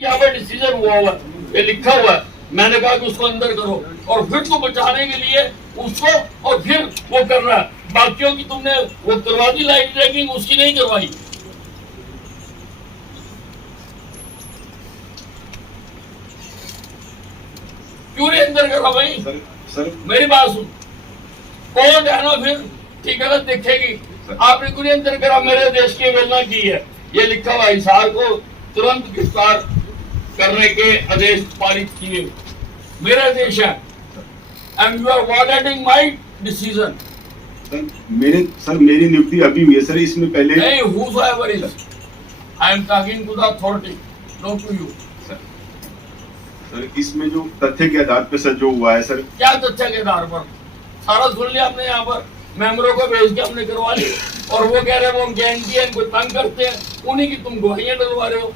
यहाँ पर डिसीजन हुआ है, ये लिखा हुआ है। मैंने कहा कि उसको अंदर करो और फिर को बचाने के लिए उसको और फिर वो कर रहा है। बाकियों की तुमने वो करवा दी लाइट ट्रैकिंग, उसकी नहीं करवाई। क्यों नहीं अंदर करा भाई? सर मेरी बात सुन, कोर्ट है ना फिर ठीक है ना, देखेगी। आपने क्यों नहीं अंदर करा? मेरे देश की अवहेलना की है, ये लिखा हुआ हिसार को तुरंत गिरफ्तार करने के आदेश पारित किए। मेरा देश है and you are violating my decision. Sir मेरी नियुक्ति अभी हुई है सर, इसमें पहले नहीं, whosoever is, I am talking to the authority, not to you. Sir इसमें जो तथ्य के आधार पर सर जो हुआ है सर, क्या तथ्य के आधार पर? सारा सुन लिया आपने, यहाँ पर मेंबरों को भेज के हमने करवा ली और वो कह रहे हैं वो हम गारंटी है, इनको तंग करते हैं, उन्हीं की तुम गवाहियां डलवा रहे हो।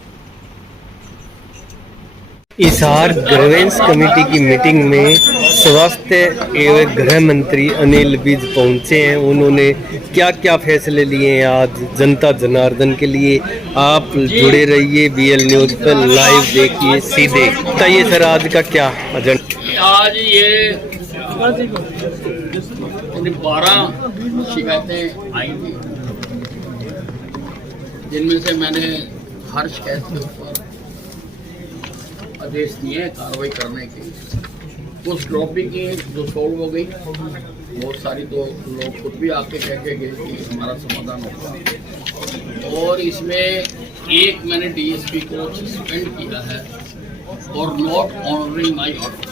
हिसार ग्रीवेंस कमेटी की मीटिंग में स्वास्थ्य एवं गृह मंत्री अनिल विज पहुंचे हैं। उन्होंने क्या क्या फैसले लिए हैं आज जनता जनार्दन के लिए, आप जुड़े रहिए BL न्यूज़ पर, लाइव देखिए सीधे। बताइए सर आज का क्या एजेंडा? आज ये 12 शिकायतें आई थी, जिनमें से मैंने हर शिकायत के ऊपर आदेश दिए कार्रवाई करने के। कुछ ड्रॉप भी किए जो सॉल्व हो गई, बहुत सारी तो लोग खुद भी आके कह के गए कि हमारा समाधान होगा। और इसमें एक मैंने DSP को सस्पेंड किया है और नॉट ऑनरिंग माई ऑर्डर।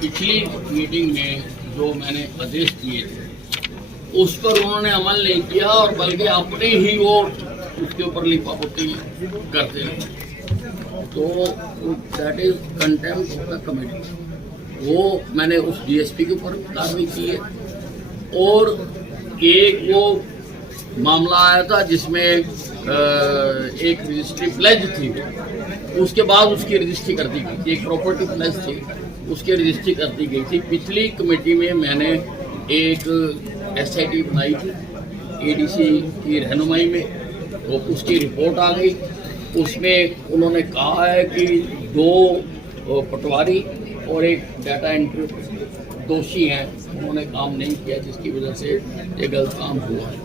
पिछली मीटिंग में जो मैंने आदेश दिए थे उस पर उन्होंने अमल नहीं किया और बल्कि अपने ही वो उसके ऊपर लिपापोती करते हैं। तो that is contempt of the committee. वो मैंने उस DSP के ऊपर कार्रवाई की है। और एक वो मामला आया था जिसमें एक रजिस्ट्री प्लेज थी, उसके बाद उसकी रजिस्ट्री कर दी गई थी। एक प्रॉपर्टी प्लेज थी, उसकी रजिस्ट्री कर दी गई थी। पिछली कमेटी में मैंने एक SIT बनाई थी ADC की रहनुमाई में, तो उसकी रिपोर्ट आ गई। उसमें उन्होंने कहा है कि 2 पटवारी और एक डाटा एंट्री दोषी हैं, उन्होंने काम नहीं किया जिसकी वजह से ये गलत काम हुआ है।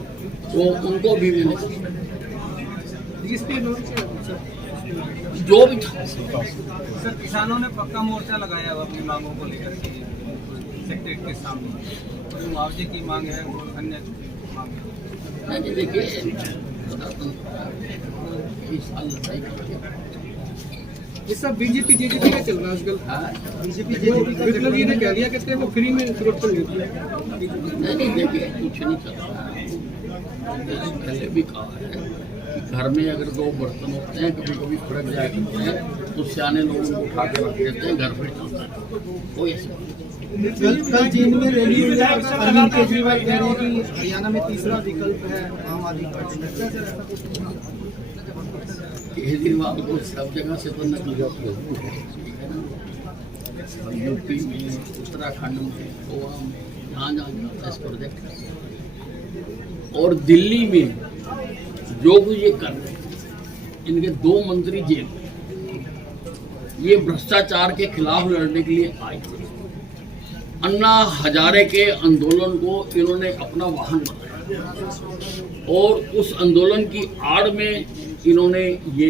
तो उनको भी मैंने जो भी था। सर किसानों ने पक्का मोर्चा लगाया अपनी मांगों को लेकर के सेक्रेटरी के सामने, जो मुआवजे की मांग है वो अन्य मांग है। नहीं देखिए, ये सब बीजेपी JJP का चल रहा है आजकल। बीजेपी ये कह दिया कहते हैं वो फ्री में सुरक्षा मिलती है। नहीं देखिए, कुछ नहीं चल रहा है। पहले भी कहा है कि घर में अगर 2 बर्तन होते हैं कभी कभी फटक जाया करते हैं, तो सियाने लोग उनको उठा के रख देते हैं, घर फिर चलता है। कोई ऐसी कल चीन में रैली हुई है, अरविंद केजरीवाल कह रहे हैं कि हरियाणा में तीसरा विकल्प है आम आदमी पार्टी। केजरीवाल को सब जगह से तो नकली है ना, UP में, उत्तराखंड में, गोवा में, जहाँ जहाँ इस प्रोजेक्ट। और दिल्ली में जो कुछ ये कर रहे हैं, इनके 2 मंत्री जेल, ये भ्रष्टाचार के खिलाफ लड़ने के लिए आए थे। अन्ना हजारे के आंदोलन को इन्होंने अपना वाहन बनाया और उस आंदोलन की आड़ में इन्होंने ये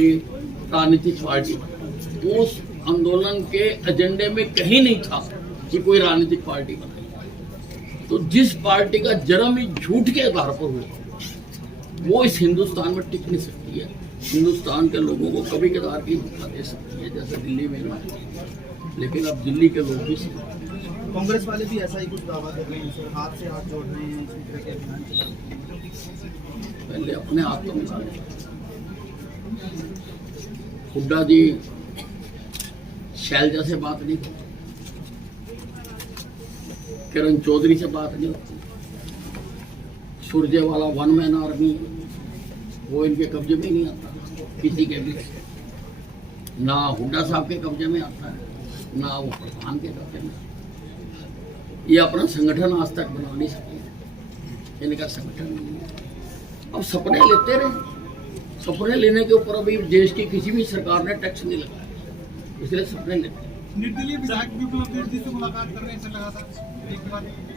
राजनीतिक पार्टी बनाई। उस आंदोलन के एजेंडे में कहीं नहीं था कि कोई राजनीतिक पार्टी बनाई। तो जिस पार्टी का जन्म ही झूठ के आधार पर हुआ, वो इस हिंदुस्तान में टिक नहीं सकती है। हिंदुस्तान के लोगों को कभी कदार की धोखा दे सकती है, जैसे दिल्ली में। लेकिन अब दिल्ली के लोग भी कांग्रेस वाले भी ऐसा ही कुछ दावा कर रहे हैं सर, हाथ से हाथ जोड़ रहे हैं, इसी तरह के अभियान चला रहे हैं। पहले अपने हाथ तो मिलाने। हुड्डा जी शैलजा से बात नहीं होती, किरण चौधरी से बात नहीं होती, सुरजेवाला 1 मैन आर्मी वो इनके कब्जे में नहीं आता किसी के भी। ना हुड्डा साहब के कब्जे में आता है, ना वो प्रधान के कब्जे में। ये अपना संगठन आज तक बना नहीं सके, इनका संगठन नहीं है। अब सपने लेते रहे, सपने लेने के ऊपर अभी देश की किसी भी सरकार ने टैक्स नहीं लगाया, इसलिए सपने लेते। निर्दलीय विधायक विप्लव देव जी से मुलाकात करने से लगा था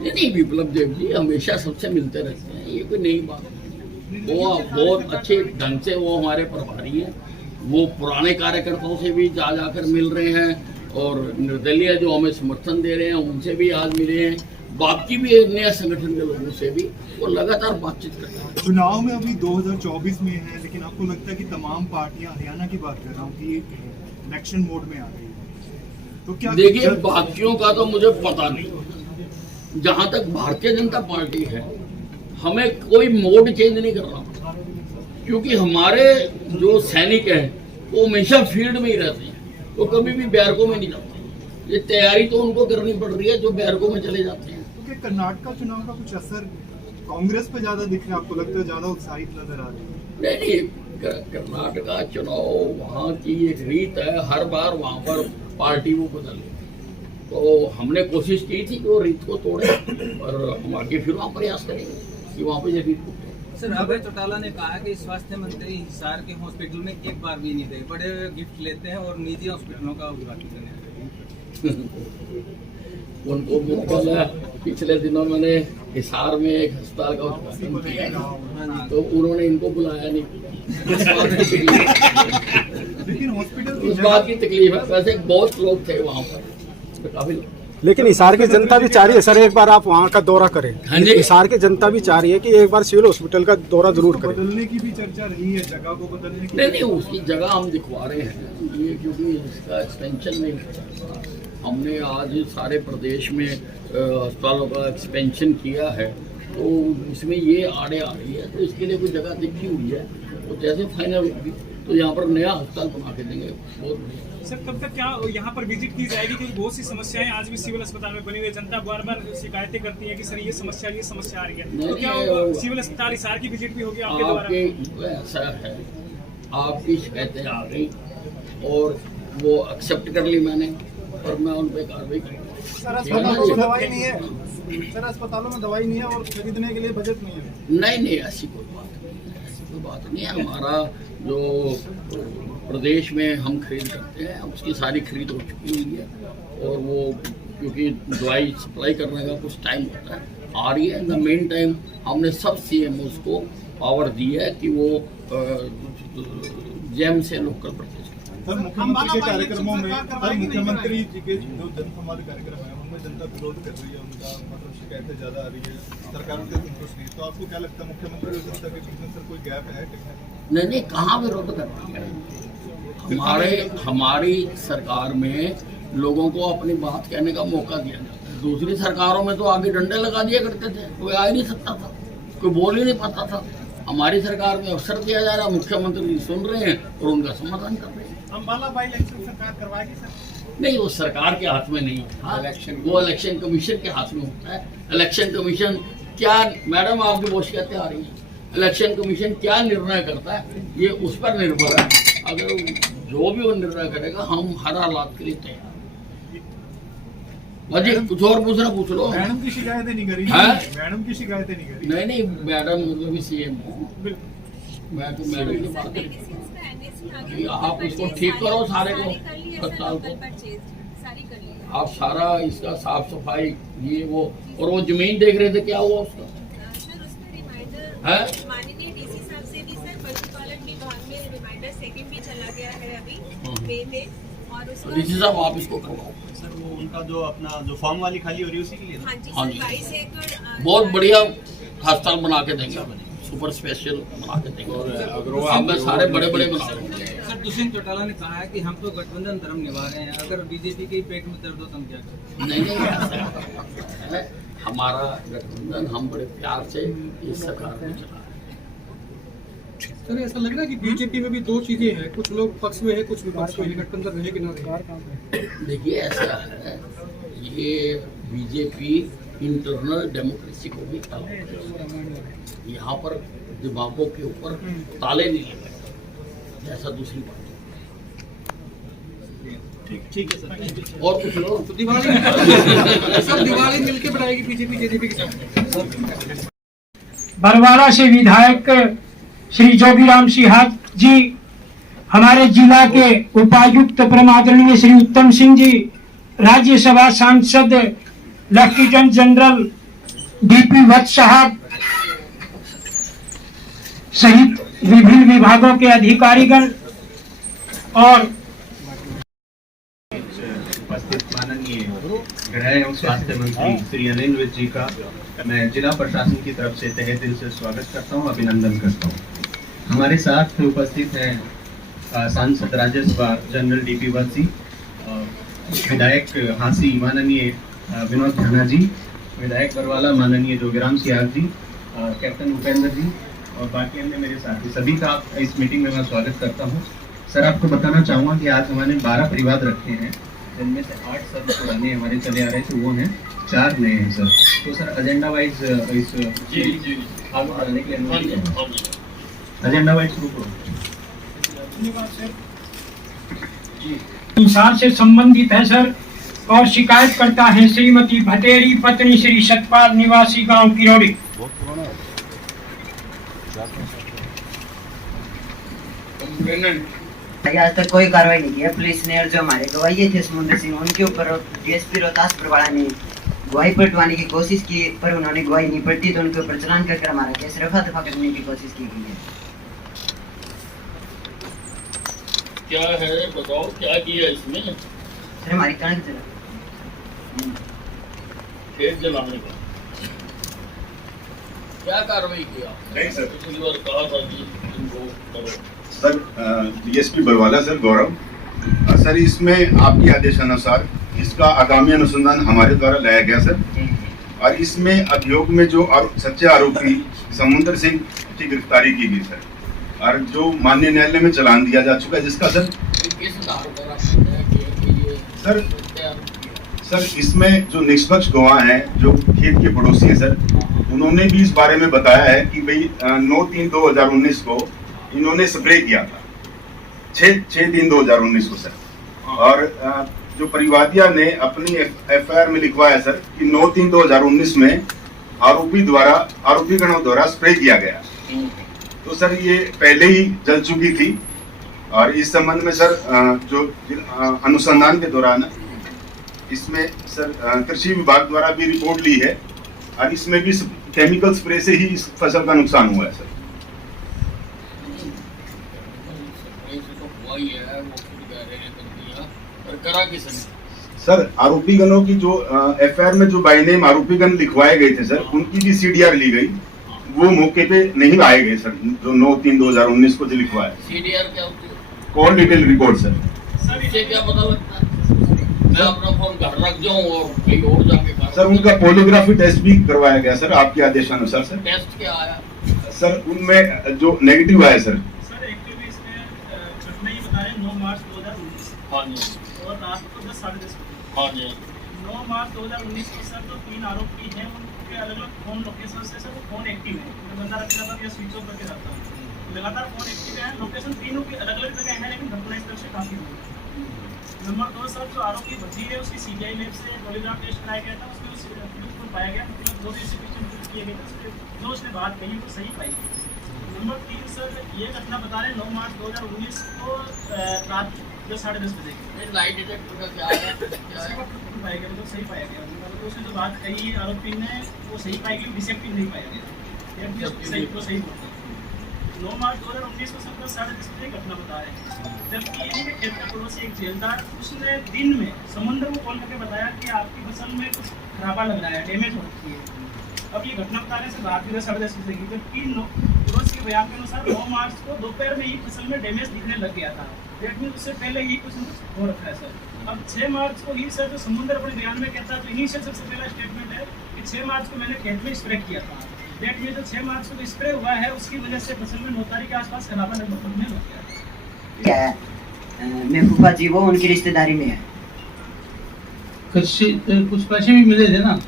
नहीं, विप्लव देव जी हमेशा सबसे मिलते रहते हैं, ये कोई नई बात नहीं। वो बहुत अच्छे ढंग से वो हमारे प्रभारी हैं, वो पुराने कार्यकर्ताओं से भी जाकर मिल रहे हैं और निर्दलीय जो हमें समर्थन दे रहे हैं उनसे भी आज मिले हैं, बाकी भी नया संगठन के लोगों से भी वो लगातार बातचीत करते हैं। चुनाव में अभी 2024 में है, लेकिन आपको लगता है कि तमाम पार्टियां, हरियाणा की बात कर रहा हूँ, कि इलेक्शन मोड में आ गई है, तो क्या देखिए बाकियों का तो मुझे पता नहीं, जहां तक भारतीय जनता पार्टी है हमें कोई मोड चेंज नहीं करना, क्योंकि हमारे जो सैनिक हैं वो हमेशा फील्ड में ही रहते हैं, वो कभी भी बैरकों में नहीं जाते। ये तैयारी तो उनको करनी पड़ रही है जो बैरकों में चले जाते हैं। तो कर्नाटक चुनाव का कुछ असर कांग्रेस पे ज्यादा दिख रहा है, आपको लगता है ज्यादा उत्साहित नजर आ रही है? नहीं, कर्नाटका चुनाव वहाँ की एक रीत है, हर बार वहाँ पर पार्टी वो बदले, तो हमने कोशिश की थी कि वो रीत को तोड़े और हम आगे फिर वहाँ प्रयास करेंगे कि वहाँ पे ये रीत को तोड़े। सर अभय चौटाला ने कहा कि स्वास्थ्य मंत्री हिसार के हॉस्पिटल में एक बार भी नहीं गए, बड़े गिफ्ट लेते हैं और निजी हॉस्पिटलों का उद्घाटन करने उनको बिल्कुल पिछले दिनों मैंने हिसार में एक अस्पताल का उद्घाटन किया तो उन्होंने इनको बुलाया नहीं, लेकिन हॉस्पिटल उस बात की तकलीफ है। वैसे बहुत लोग थे वहाँ पर, काफी लोग। लेकिन हिसार की जनता भी चाह रही है सर एक बार आप वहाँ का दौरा करें। हाँ जी। हिसार की जनता भी चाह रही है कि एक बार सिविल हॉस्पिटल का दौरा जरूर करें। बदलने की भी चर्चा रही है, जगह को बदलने की। नहीं, उसकी जगह हम दिखवा रहे हैं ये, क्योंकि इसका एक्सपेंशन नहीं होता। हमने आज सारे प्रदेश में अस्पतालों का एक्सपेंशन किया है, तो इसमें ये आड़े आ रही है, तो इसके लिए कोई जगह दिखी हुई है, तो जैसे फाइनल होगी तो यहाँ पर नया अस्पताल बना के देंगे। बहुत बढ़िया। सर कब तक क्या यहाँ पर विजिट की जाएगी, क्योंकि बहुत सी समस्याएं आज भी सिविल अस्पताल में बनी हुई है, जनता बार बार शिकायतें करती है कि सर ये समस्या आ रही है, तो क्या सिविल अस्पताल हिसार की विजिट भी होगी आपके द्वारा? ऐसा है, आपकी शिकायतें आ गई और वो एक्सेप्ट कर ली मैंने और मैं उन पर कार्रवाई करूँगा। सर अस्पतालों में दवाई नहीं है, सर अस्पतालों में दवाई नहीं है और खरीदने के लिए बजट नहीं है। नहीं, ऐसी कोई बात नहीं है। हमारा जो प्रदेश में हम खरीद करते हैं उसकी सारी खरीद हो चुकी हुई है, और वो क्योंकि दवाई सप्लाई करने का कुछ टाइम होता है, आ रही है। इन द मेन टाइम हमने सब CMOs को पावर दी है कि वो जेम से लोकल परचेज करें। सर मुख्यमंत्री के कार्यक्रमों में, सर मुख्यमंत्री जी के जो जनसंवाद कार्यक्रम है उनमें जनता विरोध कर रही है, उनका मतलब शिकायतें ज्यादा आ रही है, सरकार उनसे संतुष्ट नहीं, तो आपको क्या लगता है मुख्यमंत्री और जनता के बीच में सर कोई गैप है? नहीं, कहाँ विरोध करती है? हमारी सरकार में लोगों को अपनी बात कहने का मौका दिया जाता है। दूसरी सरकारों में तो आगे डंडे लगा दिया करते थे, कोई आ ही नहीं सकता था, कोई बोल ही नहीं पाता था। हमारी सरकार में अवसर दिया जा रहा है, मुख्यमंत्री सुन रहे हैं और उनका समाधान कर रहे हैं। अम्बाला बाई इलेक्शन सरकार करवाएगी सर? नहीं, वो सरकार के हाथ में नहीं है, वो इलेक्शन कमीशन के हाथ में होता है। इलेक्शन कमीशन क्या, मैडम आपकी वो शिकायतें आ रही हैं, इलेक्शन कमीशन क्या निर्णय करता है ये उस पर निर्भर है। अगर जो भी वो निर्णय करेगा हम हर हालात के लिए तैयार हैं। जी कुछ और पूछना पूछ लो। मैडम की शिकायतें नहीं करी, मैडम की शिकायतें नहीं करी। नहीं, मैडम मतलब CM हो, मैं तो मैडम की बात करी, आप इसको ठीक करो सारे को, अस्पताल को आप सारा इसका साफ सफाई ये वो, और वो जमीन देख रहे थे, क्या हुआ उसका? माननीय DC साहब से भी सर पशुपालन विभाग में रिमाइंडर सेकंड भी चला गया है अभी मई में, और उसका DC साहब आप इसको करवाओ सर। वो उनका जो अपना जो फॉर्म वाली खाली हो रही है उसी के लिए। हाँ जी हाँ सर, जी। 22 एकड़ बहुत बढ़िया अस्पताल बना के देंगे, सुपर स्पेशल बना के देंगे। आप में सारे बड़े बना देंगे। सर दुष्यंत चौटाला ने कहा है कि हम तो गठबंधन धर्म निभा रहे हैं, अगर बीजेपी के पेट में दर्द हो तो हम क्या करें? नहीं, ऐसा है, हमारा गठबंधन हम बड़े प्यार से इस सरकार को चला रहे हैं। सर ऐसा लग रहा है कि बीजेपी में भी दो चीजें हैं, कुछ लोग पक्ष में है, कुछ विपक्ष में है, गठबंधन रहे कि ना रहे। देखिए ऐसा है, ये बीजेपी इंटरनल डेमोक्रेसी को भी ताला यहाँ पर दिमागों के ऊपर ताले नहीं लगे जैसा दूसरी बात। ठीक है सर। और कुछ लोग तो दिवाली मिलके बनाएगी बीजेपी JDP के साथ। बरवाड़ा से विधायक श्री जोगीराम सिंह जी, हमारे जिला के उपायुक्त परमादरणीय श्री उत्तम सिंह जी, राज्यसभा सांसद लेफ्टिनेंट जनरल डीपी वत्स साहब सहित विभिन्न विभागों के अधिकारीगण और उपस्थित माननीय गृह एवं स्वास्थ्य मंत्री श्री अनिल विज जी का मैं जिला प्रशासन की तरफ से तहे दिल से स्वागत करता हूं, अभिनंदन करता हूं। हमारे साथ उपस्थित हैं सांसद राज्यसभा जनरल डीपी वत्स जी, विधायक हांसी माननीय विनोद झाना जी, विधायक बरवाला माननीय जोगीराम सिंह जी, कैप्टन उपेंद्र जी और बाकी अन्य मेरे साथी सभी का इस मीटिंग में मैं स्वागत करता हूं। सर, आपको बताना चाहूँगा कि आज हमारे 12 परिवार रखे हैं, जिनमें से 8 सब पुराने हमारे चले आ रहे थे, वो हैं, 4 नए हैं सर। तो सर एजेंडा वाइज इस आगे बढ़ाने के लिए एजेंडा वाइज शुरू करो। इंसान से संबंधित है सर, और शिकायत करता है श्रीमती भटेरी पत्नी श्री सतपाल निवासी गांव किरोड़ी। आज तक कोई कार्रवाई नहीं की है पुलिस ने, और जो हमारे गवाही थे समुद्र सिंह, उनके ऊपर डीएसपी रोहतास परवाड़ा ने गवाही पलटवाने की कोशिश की, पर उन्होंने गवाही नहीं पलटी, तो उनके ऊपर चलान कर हमारा केस रफा दफा करने की कोशिश की गई है। क्या है बताओ, क्या किया इसमें? सर हमारी कणक जला, खेत जलाने का क्या कार्रवाई किया? नहीं सर, पिछली बार कहा था कि इनको करो। सर डीएसपी बरवाला सर गौरव, सर इसमें आपके आदेशानुसार इसका आगामी अनुसंधान हमारे द्वारा लाया गया सर, और इसमें अभियोग में जो सच्चे आरोपी समुद्र सिंह की गिरफ्तारी की गई सर, और जो माननीय न्यायालय में चलान दिया जा चुका है, जिसका सर सर इसमें जो निष्पक्ष गवाह हैं, जो खेत के पड़ोसी हैं सर, उन्होंने भी इस बारे में बताया है कि भाई 9/3/2019 को इन्होंने स्प्रे किया था, 6/3/2019 को सर, और जो परिवादिया ने अपनी एफआईआर में लिखवाया सर कि 9/3/2019 में आरोपीगणों द्वारा स्प्रे किया गया। तो सर ये पहले ही जल चुकी थी, और इस संबंध में सर जो अनुसंधान के दौरान इसमें सर कृषि विभाग द्वारा भी रिपोर्ट ली है, और इसमें भी केमिकल स्प्रे से ही इस फसल का नुकसान हुआ है सर। सर आरोपीगणों की जो एफआईआर में जो बाय नेम आरोपीगण लिखवाए गए थे सर, उनकी भी सीडीआर ली गई, वो मौके पे नहीं आए गए सर, जो 9/3/2019 को जो लिखवाया। सीडीआर क्या होती है? Call detail record sir. इससे क्या पता लगता है? मैं अपना फोन घर रख जाऊं और कहीं और जाके सर उनका पॉलीग्राफी टेस्ट भी करवाया गया सर, आपके आदेशानुसार सर। टेस्ट क्या आया सर? उनमें जो नेगेटिव आया सर। सर एक्चुअली इसमें घटना ही बता रहे 9 मार्च 2019। हाँ जी। और रात को 10:30 बजे। हाँ जी। 9 मार्च 2019 को सर जो 3 आरोपी हैं, उनके अलग अलग फोन लोकेशन से सर वो फोन एक्टिव है, बंदा रख जाता या स्विच ऑफ करके रखता है, लगातार फोन एक्टिव है। लोकेशन तीनों की अलग अलग जगह है, लेकिन घटनास्थल से काफी दूर है। नंबर 2 सर जो आरोपी बची है, उसकी सीबीआई लैब से पॉलीग्राफ टेस्ट कराया गया था, उसमें उसको पाया गया, मतलब 2 क्वेश्चन किए गए थे, जो उसने बात कही वो सही पाई। नंबर 3 सर ये घटना बता रहे 9 मार्च 2019 को रात 10:30 बजे लाइट डिटेक्टर का क्या है? पाया गया, मतलब सही पाया गया, मतलब उसने जो बात कही आरोपी ने वो सही पाई गई, डिसेप्टिव नहीं पाया गया, सही वो सही बोलता। 9 मार्च 2019 को सर 10:30 बजे घटना बता रहे हैं, जबकि इन्हीं के खेत के पड़ोसी एक जेलदार, उसने दिन में समुद्र को कॉल करके बताया कि आपकी फसल में कुछ खराबा लग रहा है, डैमेज हो रही है। अब ये घटना बता रहे रात में 10:30 बजे की, जबकि पड़ोस के बयान के अनुसार 9 मार्च को दोपहर में ही फसल में डैमेज दिखने लग गया था, डेट में उससे पहले ही कुछ हो रखा है सर। अब 6 मार्च को ही सर जो समुद्र अपने बयान में कहता है, तो इन्हीं से सबसे पहला स्टेटमेंट है कि 6 मार्च को मैंने खेत में स्प्रे किया था। डेट में जो 6 मार्च को स्प्रे हुआ है, उसकी वजह से फसल में 9 तारीख के आसपास खराबा लगभग हो गया। क्या है महबूबा जी, वो उनकी रिश्तेदारी में है। कुछ पैसे भी मिले थे ना?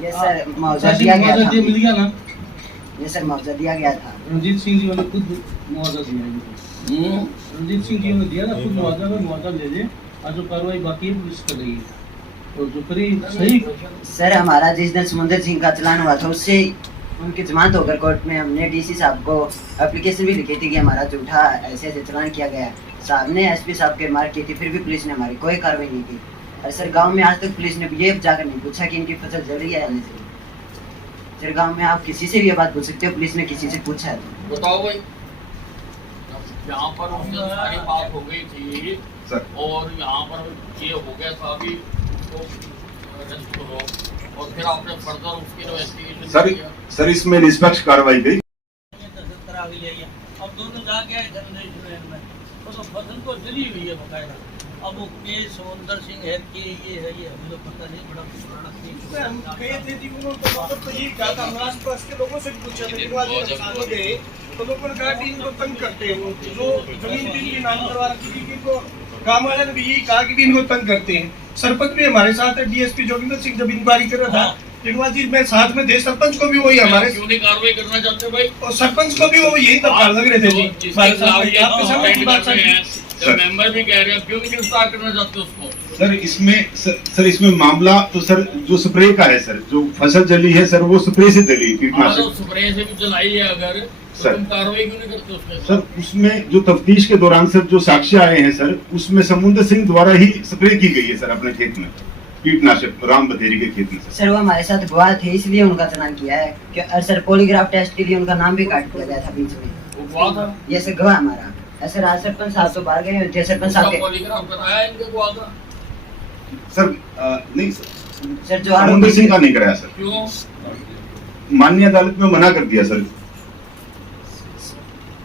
ये सर मुआवजा दिया गया था। मिल गया ना? ये सर मुआवजा दिया गया था। रणजीत सिंह जी ने खुद मुआवजा दिया, रणजीत सिंह जी ने दिया ना खुद मुआवजा ले दे, और जो कार्रवाई बाकी है पुलिस करेगी, और जो करी सही। सर हमारा जिस दिन समुद्र सिंह का चलान हुआ था, उससे उनकी जमानत होकर कोर्ट में हमने डीसी साहब को एप्लीकेशन भी लिखी थी कि हमारा झूठा ऐसे ऐसे चलान किया गया। साहब ने एसपी साहब के मार की थी, फिर भी पुलिस ने हमारी कोई कार्रवाई नहीं की। और सर गांव में आज तक पुलिस ने ये जाकर नहीं पूछा कि इनकी फसल जल रही है या नहीं जल रही। सर गांव में आप किसी से भी ये बात पूछ सकते हो, पुलिस ने किसी से पूछा है तो बताओ भाई, यहाँ पर उसने सारी बात हो गई थी और यहाँ पर ये हो गया था अभी उसको अरेस्ट करो और फिर आपने फर्दर उसकी इन्वेस्टिगेशन सर इसमें निष्पक्ष कार्रवाई गई। अब दोनों जाके आए जनरेशन में तो फसल तो जली हुई है बकायदा। अब वो केस सुंदर सिंह है कि ये है ये हमें तो पता नहीं, बड़ा पुराना हम गए थे जी, उन्होंने तो ये कहा था, हम आसपास के लोगों से पूछा था कि गए तो लोगों ने कहा कि इनको तंग करते हैं, जो जमीन भी इनके नाम करवा रखी थी इनको गाँव वाले ने भी यही कहा कि इनको तंग करते हैं। सरपंच भी हमारे साथ है, डीएसपी जोगिंदर सिंह जब इंक्वायरी कर रहा था इकबाल जी मैं साथ में थे, सरपंच को भी वही हमारे क्यों नहीं कार्रवाई करना चाहते भाई, और सरपंच को भी वो यही तब लग रहे थे जी हमारे साथ। आपके सामने की बात जब मेंबर भी कह रहे हैं क्यों नहीं गिरफ्तार करना चाहते उसको। सर इसमें मामला तो सर जो स्प्रे का है सर, जो फसल जली है सर वो स्प्रे से जली कीटनाशक स्प्रे से भी जलाई है अगर तो तुम कार्रवाई क्यों नहीं करते उसमें। सर उसमें जो तफ्तीश के दौरान सर जो साक्ष्य आए हैं सर उसमें समुद्र सिंह द्वारा ही स्प्रे की गई है सर अपने खेत में कीटनाशक राम बथेरी के खेत में। सर वो हमारे साथ गवाह थे इसलिए उनका चलान किया है कि और सर पॉलीग्राफ टेस्ट के लिए उनका नाम भी काट दिया गया था बीच में। वो गवाह था ये सर गवाह हमारा ऐसे राज सरपंच साहब तो बाहर गए थे, सरपंच साहब के पॉलीग्राफ कराया इनके गवाह का सर नहीं सर जो समुद्र सिंह का नहीं कराया सर, क्यों माननीय अदालत में मना कर दिया सर।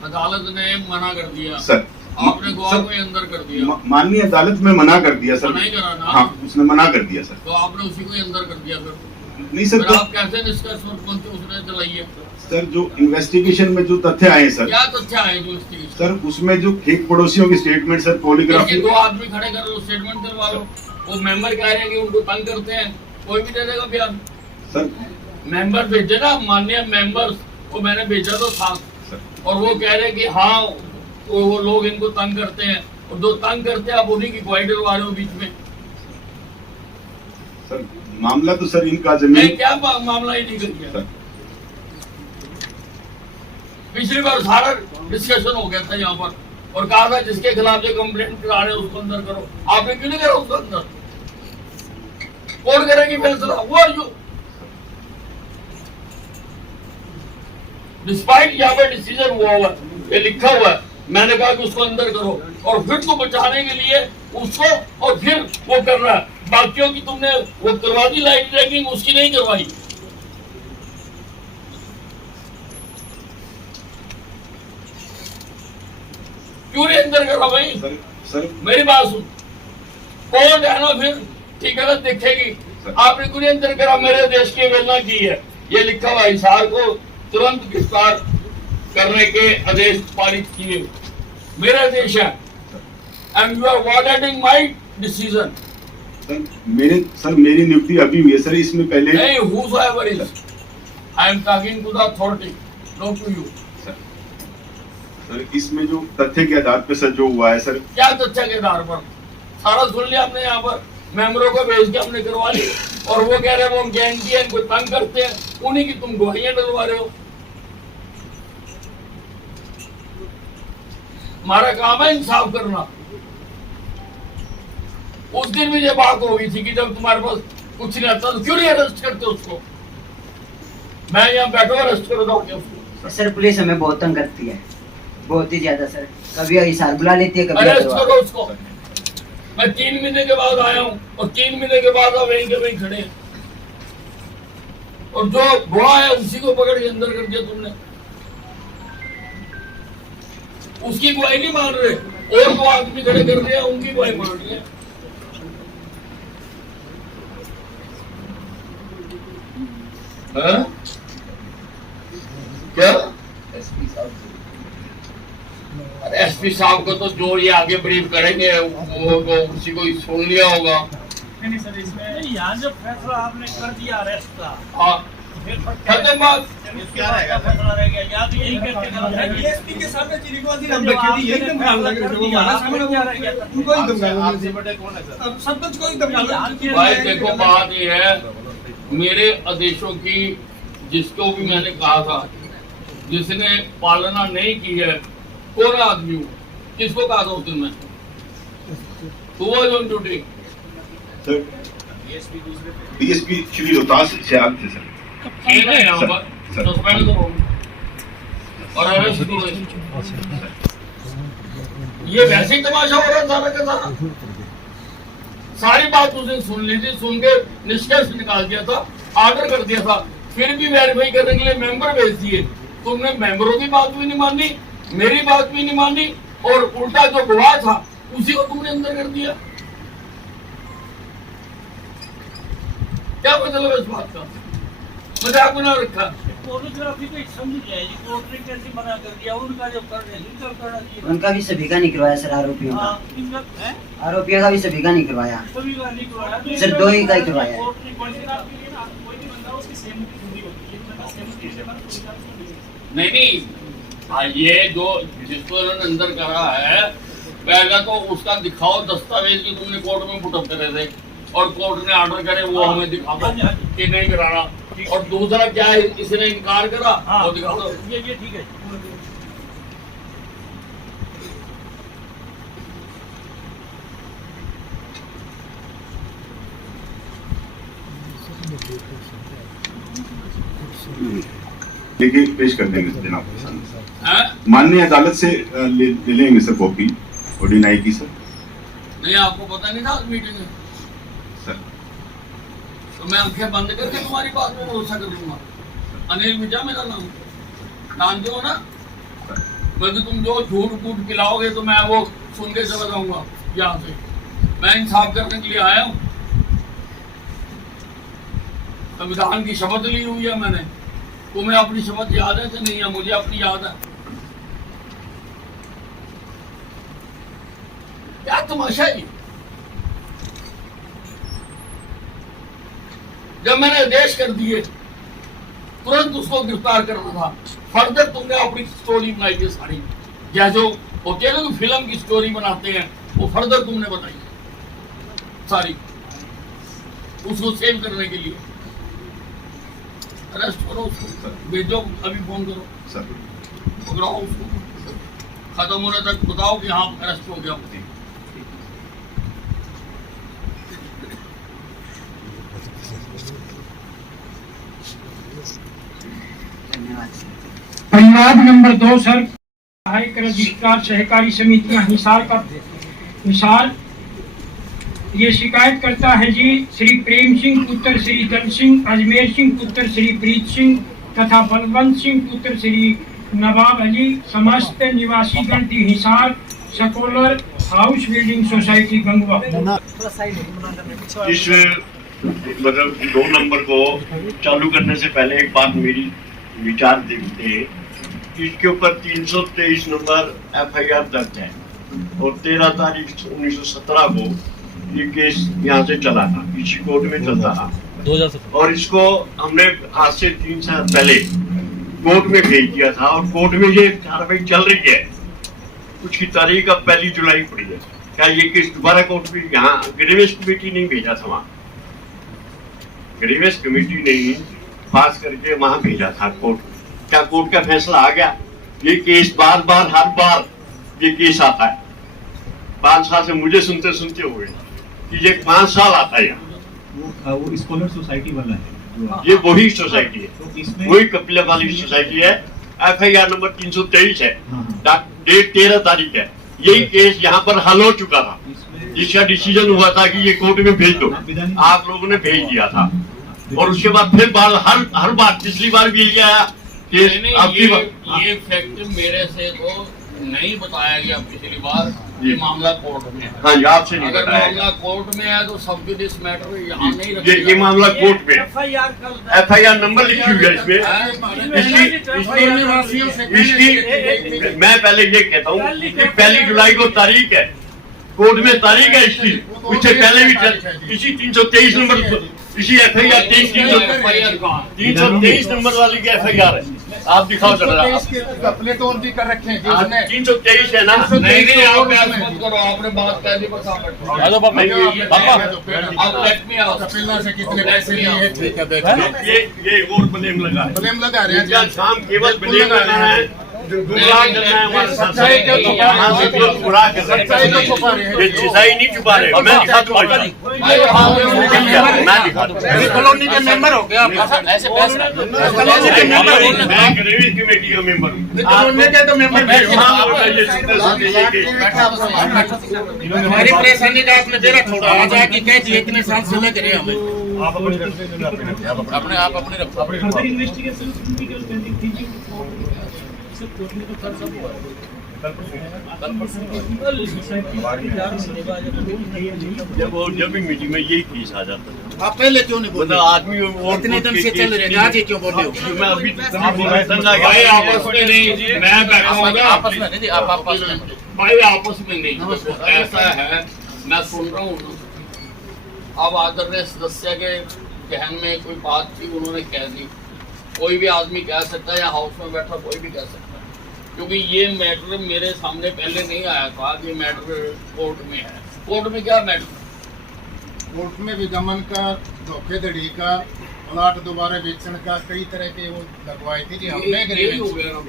अदालत ने मना कर दिया सर आपने गवाह को अंदर कर दिया, माननीय अदालत में मना कर दिया सर। नहीं करा ना, हाँ उसने मना कर दिया सर। तो आपने उसी को अंदर कर दिया नहीं सर, फिर आप कैसे निष्कर्ष पर पहुंचे उसने चलाई है। सर जो इन्वेस्टिगेशन में जो तथ्य आए सर, क्या तथ्य आए जो इन्वेस्टिगेशन सर उसमें जो खेत पड़ोसियों की स्टेटमेंट सर पॉलीग्राफ दो आदमी खड़े कर लो स्टेटमेंट करवा लो, वो मेंबर कह रहे हैं कि उनको तंग करते हैं, कोई भी दे देगा बयान। सर मेंबर भेजे ना माननीय मेंबर्स को मैंने भेजा तो था और वो कह रहे हैं कि हाँ वो लोग इनको तंग करते हैं और जो तंग करते हैं आप उन्हीं की गवाही डलवा रहे हो बीच में। सर मामला तो सर इनका जमीन क्या मामला ही नहीं कर दिया। पिछली बार सारा डिस्कशन हो गया था यहाँ पर और कहा था जिसके खिलाफ जो कंप्लेंट करा रहे उसको अंदर करो, आपने क्यों नहीं करा उसको अंदर। कोर्ट करेगी फैसला वो जो डिस्पाइट यहाँ पर डिसीजन हुआ हुआ ये लिखा हुआ है, मैंने कहा कि उसको अंदर करो और फिर तो बचाने के लिए उसको और फिर वो कर रहा है, बाकियों की तुमने वो करवा दी लाइट ट्रैकिंग उसकी नहीं करवाई। क्यों नहीं अंदर करा भाई। सर मेरी बात सुन, कोर्ट है ना फिर ठीक है ना देखेगी, आपने क्यों नहीं अंदर करा। मेरे देश की अवहेलना की है ये लिखा हुआ, हिसार को तुरंत गिरफ्तार करने के आदेश पारित किए, मेरा देश है and you are violating my decision. Sir मेरी नियुक्ति अभी हुई है सर, इसमें पहले नहीं whosoever is I am talking to the authority not to you। Sir इसमें जो तथ्य के आधार पर सर जो हुआ है सर, क्या तथ्य के आधार पर सारा सुन लिया हमने, यहाँ पर मेंबरों को भेज के हमने करवा ली और वो कह रहे हैं वो गैंग की है, इनको तंग करते हैं, उन्हीं की तुम गवाहियां डलवा रहे हो। हमारा काम है इंसाफ करना। उस दिन भी ये बात हो गई थी कि जब तुम्हारे पास कुछ नहीं आता तो क्यों नहीं अरेस्ट करते उसको। मैं यहाँ बैठो अरेस्ट कर दोगे उसको। सर पुलिस हमें बहुत तंग करती है, बहुत ही ज्यादा सर, कभी हिसार बुला लेती है कभी अरेस्ट करो उसको। मैं 3 महीने के बाद आया हूँ और 3 महीने के बाद वहीं के वहीं खड़े हैं और जो गवाह है उसी को पकड़ के अंदर कर दिया तुमने, उसकी गवाही नहीं मान रहे और दो आदमी खड़े कर रहे हैं उनकी गवाही मान रहे हैं। क्या एसपी साहब को तो जो ये आगे ब्रीफ करेंगे वो उसी को सुन लिया होगा। नहीं सर इसमें यहाँ जो फैसला आपने कर दिया अरेस्ट का, हाँ खत्म बात। क्या रहेगा फैसला रह गया या तो यही करके डीएसपी के सामने चिरिकवादी हम रखे थे, यही दम डाल लगे थे वो हमारा सामने क्या रह गया, उनको ही दम डाल आपसे बड़े कौन है सर। अब सरपंच को ही दम डाल। भाई देखो बात ये है, मेरे आदेशों की जिसको भी मैंने कहा था, जिसने पालना नहीं की है, कौन आदमी हूँ, किसको कहा था उस दिन मैं? Who was on duty? Sir DSP Shri Rohtas से आप थे सर। खेल है यहाँ पर, सस्पेंड करो और अरेस्ट करो। ये वैसे ही तमाशा हो रहा सारा का सारा। सारी बात उसने सुन ली थी, सुन के निष्कर्ष निकाल दिया था, ऑर्डर कर दिया था, फिर भी वेरीफाई करने के लिए मेंबर भेज दिए। तुमने मेंबरों की बात भी नहीं मानी, मेरी बात भी नहीं मानी, और उल्टा जो गवाह था उसी को तुमने अंदर कर दिया। क्या मतलब इस बात का? मजाक बना रखा। फोटोग्राफी को एक समझ जाएगी, कोर्ट ने कैसे मना कर दिया, उनका जो कर रहे हैं उनका करना चाहिए। उनका भी सभी का नहीं करवाया सर, आरोपियों का। आरोपियों का भी सभी का नहीं करवाया सभी का नहीं करवाया सर, 2 ही का ही करवाया है। कोर्ट ने कोई भी बंदा उसकी सहमति पूरी होती है, बंदा सहमति से बात नहीं, ये जो जिसको इन्होंने अंदर करा है, पहला तो उसका दिखाओ दस्तावेज की तुमने कोर्ट में पुटअप करे थे, और कोर्ट ने ऑर्डर करे वो हमें दिखा दो कि नहीं कराना। और दूसरा क्या है, इसने इनकार करा, वो दिखा दो। ये ठीक है। लेकिन पेश कर देंगे जनाब। माननीय अदालत से ले लेंगे सर कॉपी और डिनाई की सर। नहीं, आपको पता नहीं था मीटिंग में सर? तो मैं आंखें बंद करके तुम्हारी बात में भरोसा कर लूंगा। अनिल मिर्जा मेरा नाम, जानते हो ना? बल्कि तुम जो झूठ फूट पिलाओगे तो मैं वो सुन के चला जाऊंगा यहाँ से। मैं इंसाफ करने के लिए आया हूँ। संविधान की शपथ ली हुई है मैंने। तुम्हें अपनी शपथ याद है कि नहीं है? मुझे अपनी याद है। क्या तमाशा है? जब मैंने आदेश कर दिए तुरंत उसको गिरफ्तार करना था। फर्दर तुमने अपनी स्टोरी बनाई है सारी, जैसे होते हैं ना कि फिल्म की स्टोरी बनाते हैं, वो फर्दर तुमने बताई सारी, उसको सेव करने के लिए। अरेस्ट करो उसको, भेजो, अभी फोन करो सर, पकड़ाओ उसको, खत्म होने तक बताओ कि हाँ अरेस्ट हो गया। परिवाद नंबर 2 सर, सहायक रजिस्ट्रार सहकारी समितियां हिसार ये शिकायत करता है जी श्री प्रेम सिंह पुत्र श्री दल सिंह, अजमेर सिंह पुत्र श्री प्रीत सिंह तथा बलवंत सिंह पुत्र श्री नवाब अली, समस्त निवासी गणती Hisar, scholar house building society Gangwa. इस मतलब 2 नंबर को चालू करने से पहले एक बात मेरी विचार देखते हैं। इसके ऊपर 323 नंबर FIR दर्ज है और 13 तारीख 1917 को ये केस यहाँ से चला था, इसी कोर्ट में चलता था और इसको हमने आज से 3 साल पहले कोर्ट में भेज दिया था और कोर्ट में ये कार्रवाई चल रही है। कुछ की तारीख अब 1 जुलाई पड़ी है। क्या ये केस दोबारा कोर्ट में, यहाँ ग्रीवेंस कमेटी नहीं भेजा था, वहाँ ग्रीवेंस कमेटी ने पास करके वहां भेजा था कोर्ट। क्या कोर्ट का फैसला आ गया? ये केस बार बार हर बार ये केस आता है। 5 साल से मुझे सुनते सुनते हुए कि ये 5 साल आता है यहाँ। वो स्कॉलर सोसाइटी वाला है, ये वही सोसाइटी है, तो इसमें वही कपिला वाली सोसाइटी है। FIR नंबर 323 है, डेट 13 तारीख है। यही केस यहाँ पर हल हो चुका था, जिसका डिसीजन हुआ था कि ये कोर्ट में भेज दो। आप लोगों ने भेज दिया था और उसके बाद फिर हर बार पिछली बार भी यही आया कि ये फैक्ट मेरे से तो नहीं बताया गया पिछली बार। ये मामला कोर्ट में है। हाँ जी, आपसे नहीं अगर बताया मामला कोर्ट में है तो सब जुडिस मैटर यहाँ नहीं रखेगा। ये मामला कोर्ट में FIR नंबर लिखी हुई है इसमें। मैं पहले ये कहता हूँ कि 1 जुलाई को तारीख है, कोर्ट में तारीख है इसकी। उससे पहले भी इसी 323 नंबर, इसी FIR 323 नंबर वाली की FIR है। आप दिखाओ जरा। 323 तो और भी कर रखे हैं जी उसने। 323 है ना? नहीं नहीं, आप बहस मत करो, आपने बात कर दी बस। आप लेट मी आउट। कपिला से कितने पैसे लिए हैं? ठीक है, ये और ब्लेम लगा है। ब्लेम लगा रहे हैं जी। इनका काम केवल ब्लेम लगाना है, गुमराह करना है हमारे साथ। सच्चाई को छुपा रहे हैं। गुमराह कर रहे सच्चाई को छुपा रहे हैं। हैं। ये सच्चाई नहीं छुपा रहे। मैं दिखा दूंगा, मैं दिखा दूंगा। कॉलोनी के मेंबर हो गया ऐसे पैसे कॉलोनी के मेंबर हो गए। मैं ग्रेविस कमेटी का मेंबर हूँ। कॉलोनी के तो मेंबर भी हो। हमारी परेशानी का आपने जरा थोड़ा आ जाके कह दिए इतने साल से लग रहे हमें। आप अपनी रखो। अपने आप अपने रखो। फर्दर इन्वेस्टिगेशन क्रिटिकल पेंडिंग थी सब कोर्ट में तो कर सब हुआ जब भी मीटिंग में यही केस आ जाता है। आप पहले क्यों नहीं बोले? मतलब आदमी वो इतने दिन से चल रहे थे, आज ही क्यों बोले हो? मैं अभी भाई आपस में नहीं, मैं बैठा हूँ आपस में नहीं, आप आपस में भाई आपस में नहीं। ऐसा है, मैं सुन रहा हूँ। अब आदरणीय सदस्य के कहन में कोई बात थी, उन्होंने कह दी। कोई भी आदमी कह सकता है, या हाउस में बैठा कोई भी कह सकता है, क्योंकि ये मैटर मेरे सामने पहले नहीं आया था कि मैटर कोर्ट में है। कोर्ट में क्या मैटर? कोर्ट में विगमन का, धोखेधड़ी का, प्लाट दोबारा बेचने का, कई तरह के वो लगवाए थे जी हमने। यही हो गया ना।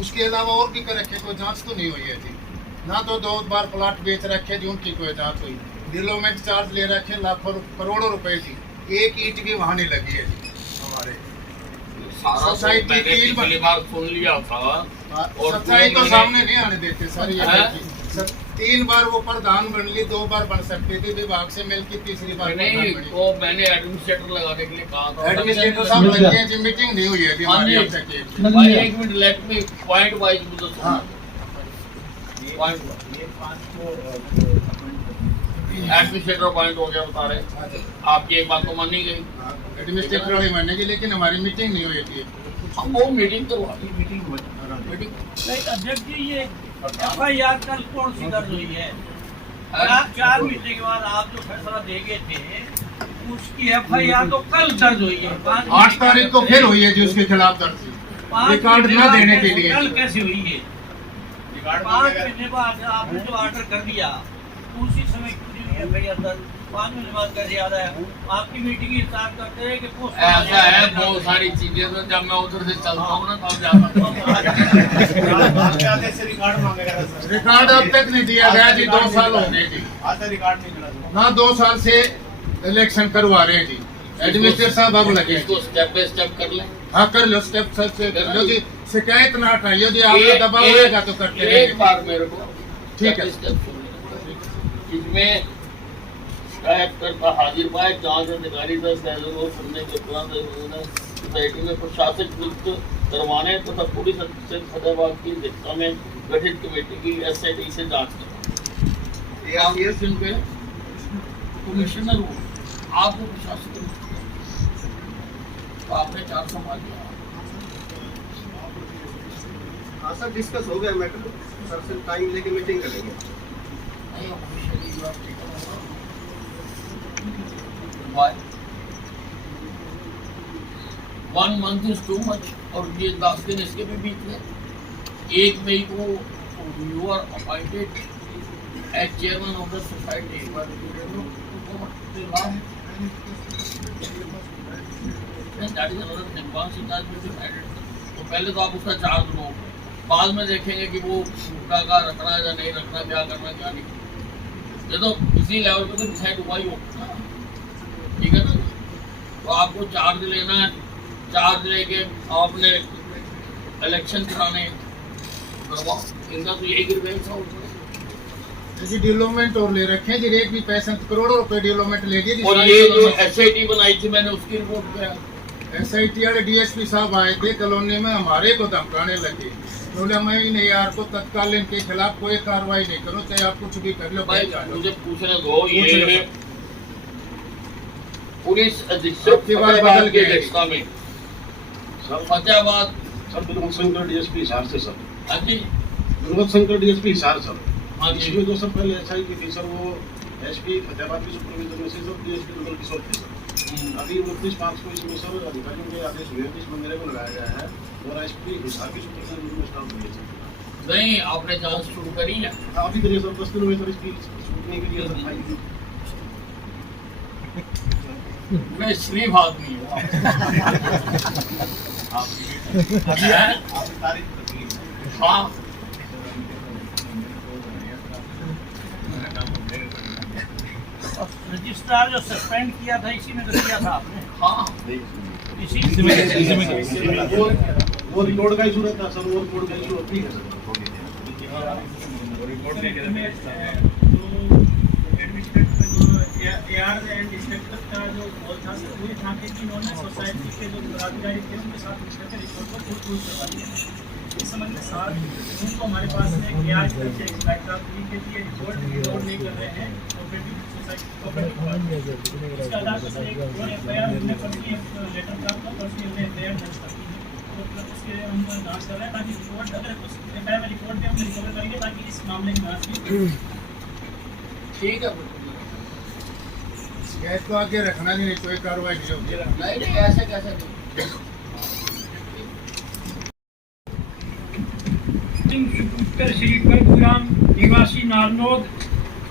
उसके अलावा और भी कर रखे, कोई जांच तो नहीं हुई है जी। ना तो 2 बार प्लाट बेच रखे जी, उनकी कोई जांच हुई। डिवेलपमेंट चार्ज ले रखे लाखों करोड़ों रुपए जी, एक ईंट भी वहाँ नहीं लगी है जी हमारे। सोसाइटी पिछली बार सुन लिया था, और सच्चाई तो सामने नहीं आने देते सर। ये 3 बार वो प्रधान बन ली, 2 बार बन सकती थी, विभाग से मिल की तीसरी बार नहीं। वो मैंने एडमिनिस्ट्रेटर लगाने के लिए कहा था। एडमिनिस्ट्रेटर साहब लगे हैं जी, मीटिंग नहीं हुई है अभी हमारी अब तक की। भाई एक minute, let me point wise मुझे एडमिनिस्ट्रेटर पॉइंट हो गया बता रहे। आपकी एक बात तो मानी गई, एडमिनिस्ट्रेटर वाली मानेगी, लेकिन हमारी मीटिंग नहीं हुई थी। वो मीटिंग तो मीटिंग नहीं अध्यक्ष जी, ये FIR कल कौन सी दर्ज हुई है? 4 महीने के बाद आप जो फैसला दे गए थे, उसकी FIR तो कल दर्ज हुई है। 8 तारीख को फिर हुई है जी उसके खिलाफ दर्ज, रिकॉर्ड न देने के लिए। कल कैसे हुई है? 5 महीने बाद आपने जो ऑर्डर कर दिया, उसी समय क्यों नहीं हुई FIR दर्ज? 5 महीने बाद कैसे याद आया? आपकी मीटिंग स्टार्ट करते हैं कि ऐसा है, बहुत सारी चीजें तो जब मैं उधर से चलता हूँ ना तब जाता रिकॉर्ड अब तक नहीं दिया गया जी। 2 साल हो गए जी, ना 2 साल से इलेक्शन करवा रहे हैं जी एडमिनिस्ट्रेटर साहब। अब लगे इसको स्टेप बाय स्टेप कर लें। हाँ कर लो, स्टेप से कर लो जी। शिकायत ना हटाइए जी, आपका दबाव रहेगा तो करते रहेंगे। एक बार मेरे को ठीक है। इसमें शिकायत करता हाजिर पाए, जांच अधिकारी का सुनने के उपरांत सोसाइटी में प्रशासक नियुक्त करवाने तथा पुलिस अधीक्षक फतेहाबाद की अध्यक्षता में गठित कमेटी की SIT से जांच करें। कमिश्नर हो, आपको प्रशासक तो आपने 4 संभाल लिया। हाँ सर, डिस्कस हो गया मैटर सर से, टाइम लेके मीटिंग करेंगे। Why? 1 month is too much, और ये 10 दिन इसके भी बीत गए। 1 मई को you are appointed as chairman of the society, but you don't know the law. And that is another thing. Once it has been added, तो पहले तो आप उसका चार्ज लो, बाद में देखेंगे कि वो का रखना है या नहीं रखना, क्या करना क्या नहीं। ये तो इसी लेवल पे तो डिसाइड हुआ ही होगा, ठीक है ना। तो आपको चार्ज लेना है, चार्ज लेके आपने इलेक्शन कराने करवाओ। इनका तो यही ग्रीवेंस है। जी डेवलपमेंट और ले रखे हैं जी, रेट भी 65 करोड़ रुपए डेवलपमेंट ले दिए। और ये जो SIT बनाई थी मैंने, उसकी रिपोर्ट क्या? SIT वाले DSP साहब आए थे कॉलोनी में, हमारे को धमकाने लगे। बोले मैं नहीं यार को तत्काल इनके खिलाफ कोई कार्रवाई नहीं करो, चाहे आप कुछ भी कर लो। भाई मुझे पूछने दो, ये पुलिस अधीक्षक फतेहाबाद के अध्यक्षता में फतेहाबाद सर विनोद शंकर DSP हिसार से सर। हाँ जी, विनोद शंकर DSP हिसार सर। हाँ जी। इसमें जो सर पहले SI की थी सर, वो SP फतेहाबाद की सुपरविजन में से सर DSP विनोद किशोर थे सर। अभी 29/5 को इसमें सब अधिकारियों के आदेश हुए, 20 बंदरे को लगाया गया है और एसपी हिसाब की सूत्र से उनमें स्टाफ दिए नहीं, आपने जांच शुरू करी है? अभी करिए सर, 10 दिनों में सर इसकी शूटिंग के लिए सर फाइल मैं शरीफ आदमी हूँ। हाँ, रजिस्ट्रार जो सस्पेंड किया था इसी में तो किया था आपने? हाँ, इसी वो रिकॉर्ड का इशू रहता है सर, वो रिकॉर्ड का इशू होती है सर। एआर एंड इंस्पेक्टर का जो बोल था पूरी था कि इन्होंने सोसाइटी के जो पदाधिकारी थे उनके साथ मिलकर के रिपोर्ट को फुल करवा दिया। इस संबंध में साथ उनको हमारे पास में एआर की तरफ से इंस्पेक्टर के लिए रिपोर्ट नहीं कर रहे हैं कोऑपरेटिव सोसाइटी कोऑपरेटिव इसका आधार पर एक और एफआईआर हमने परसों लेटर प्राप्त हुआ, परसों हमने एफआईआर दर्ज कर दी है। तो उसके हम जांच कर रहे हैं ताकि रिपोर्ट अगर कुछ एफआईआर में रिपोर्ट भी हम रिकवर करेंगे ताकि इस मामले की जांच की। ठीक है। शिकायत को आगे रखना नहीं, कोई कार्रवाई नहीं होगी। नहीं, ऐसे कैसे नहीं। उत्तर श्री परशुराम निवासी नारनौद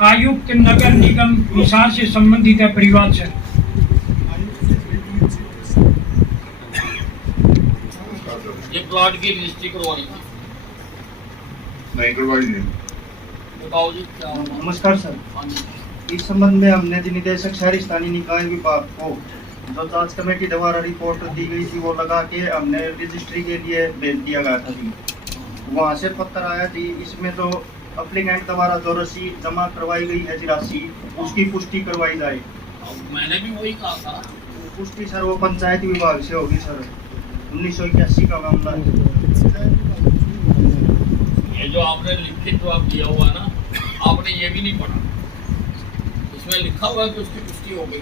आयुक्त नगर निगम हिसार से संबंधित है परिवार से। ये प्लॉट की रजिस्ट्री करवानी थी। नहीं करवाई नहीं। बताओ जी क्या हुआ? नमस्कार सर, इस संबंध में हमने निदेशक शहरी स्थानीय निकाय विभाग को जो जांच कमेटी द्वारा रिपोर्ट दी गई थी वो लगा के हमने रजिस्ट्री के लिए भेज दिया गया था जी। वहाँ से पत्र आया जी, इसमें जो अप्लीकेंट द्वारा जो रसीद जमा करवाई गई है जी राशि, उसकी पुष्टि करवाई जाए। मैंने भी वही कहा था। पुष्टि सर वो पंचायत विभाग से होगी सर, 1981 का मामला है। ये जो आपने लिखित जवाब दिया हुआ ना, आपने ये भी नहीं पढ़ा। इसमें लिखा हुआ है कि उसकी पुष्टि हो गई।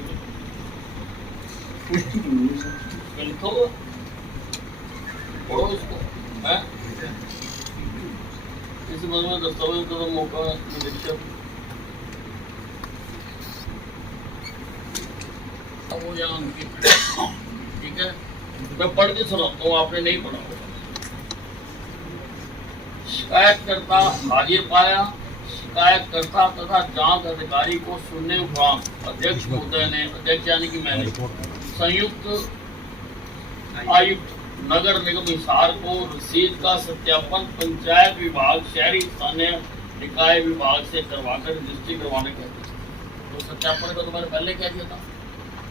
पुष्टि नहीं हुई सर, लिखा हुआ पढ़ो इसको है। इस बारे में दस्तावेज का मौका निरीक्षक वो यहाँ उनकी, ठीक है, मैं पढ़ के सुनाता हूँ, आपने नहीं पढ़ा होगा। शिकायतकर्ता हाजिर पाया। शिकायतकर्ता तथा जांच अधिकारी को सुनने उपरांत अध्यक्ष महोदय ने, अध्यक्ष यानी कि मैंने, संयुक्त आयुक्त नगर निगम हिसार को रसीद का सत्यापन पंचायत विभाग शहरी स्थानीय निकाय विभाग से करवाकर रजिस्ट्री करवाने का दिया। तो सत्यापन का तो मैंने पहले कह दिया था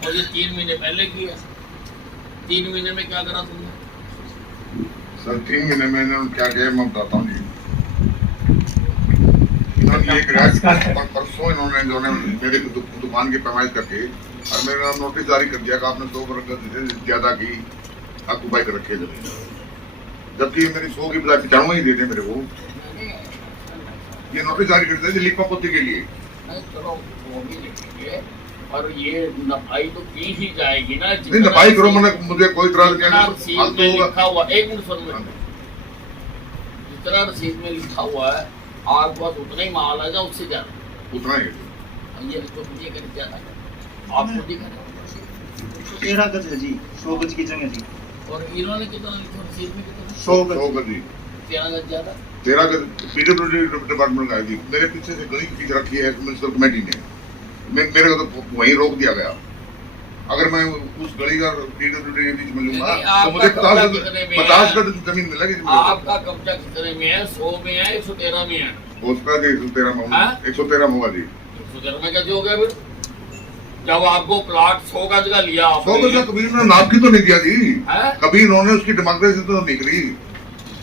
और ये 3 महीने पहले किया। 3 महीने में क्या करा तुमने? सर 3 महीने में इन्होंने क्या किया मैं बताता हूँ जी। इन्होंने एक परसों इन्होंने जो है मेरे दुकान की पैमाइश करके और मेरे नाम नोटिस जारी कर दिया कि आपने 100 वर्ग ज्यादा की ऑक्यूपाई कर रखे जमीन, जबकि मेरी 100 की बजाय 95 ही देते मेरे को। ये नोटिस जारी करते थे लिखा पोती के लिए। चलो वो भी लिखेंगे और ये नफाई तो की ही जाएगी ना। नहीं नफाई करो, मैंने मुझे कोई इतराज नहीं है। रसीद में लिखा हुआ, एक मिनट सुन लो, जितना रसीद में लिखा हुआ है आपके पास उतना ही माल आ जाए, उससे ज्यादा उतना ही। ये तो मुझे कर ज्यादा आप खुद ही करें। 13 गज है जी, 100 गज की जगह जी। और इन्होंने कितना लिखा रसीद में? कितना? 100 गज जी। 13 गज ज्यादा। 13 गज पीडब्ल्यूडी डिपार्टमेंट का जी। मेरे पीछे से गली खींच रखी है म्युनिसिपल कमेटी ने, मेरे को तो वहीं रोक दिया गया। अगर मैं उस गली का पीडब्ल्यूडी के बीच में लूंगा तो मुझे 50 गज जमीन मिलेगी। आपका कब्जा कितने में है? 100 में है, 113 में है? उसका जी 113 में 113 में होगा जी। 113 में कैसे हो गया फिर? जब आपको प्लाट 100 गज का लिया, 100 गज का कभी उन्होंने नाप की तो नहीं दिया जी। कभी उन्होंने उसकी डेमोक्रेसी तो नहीं करी।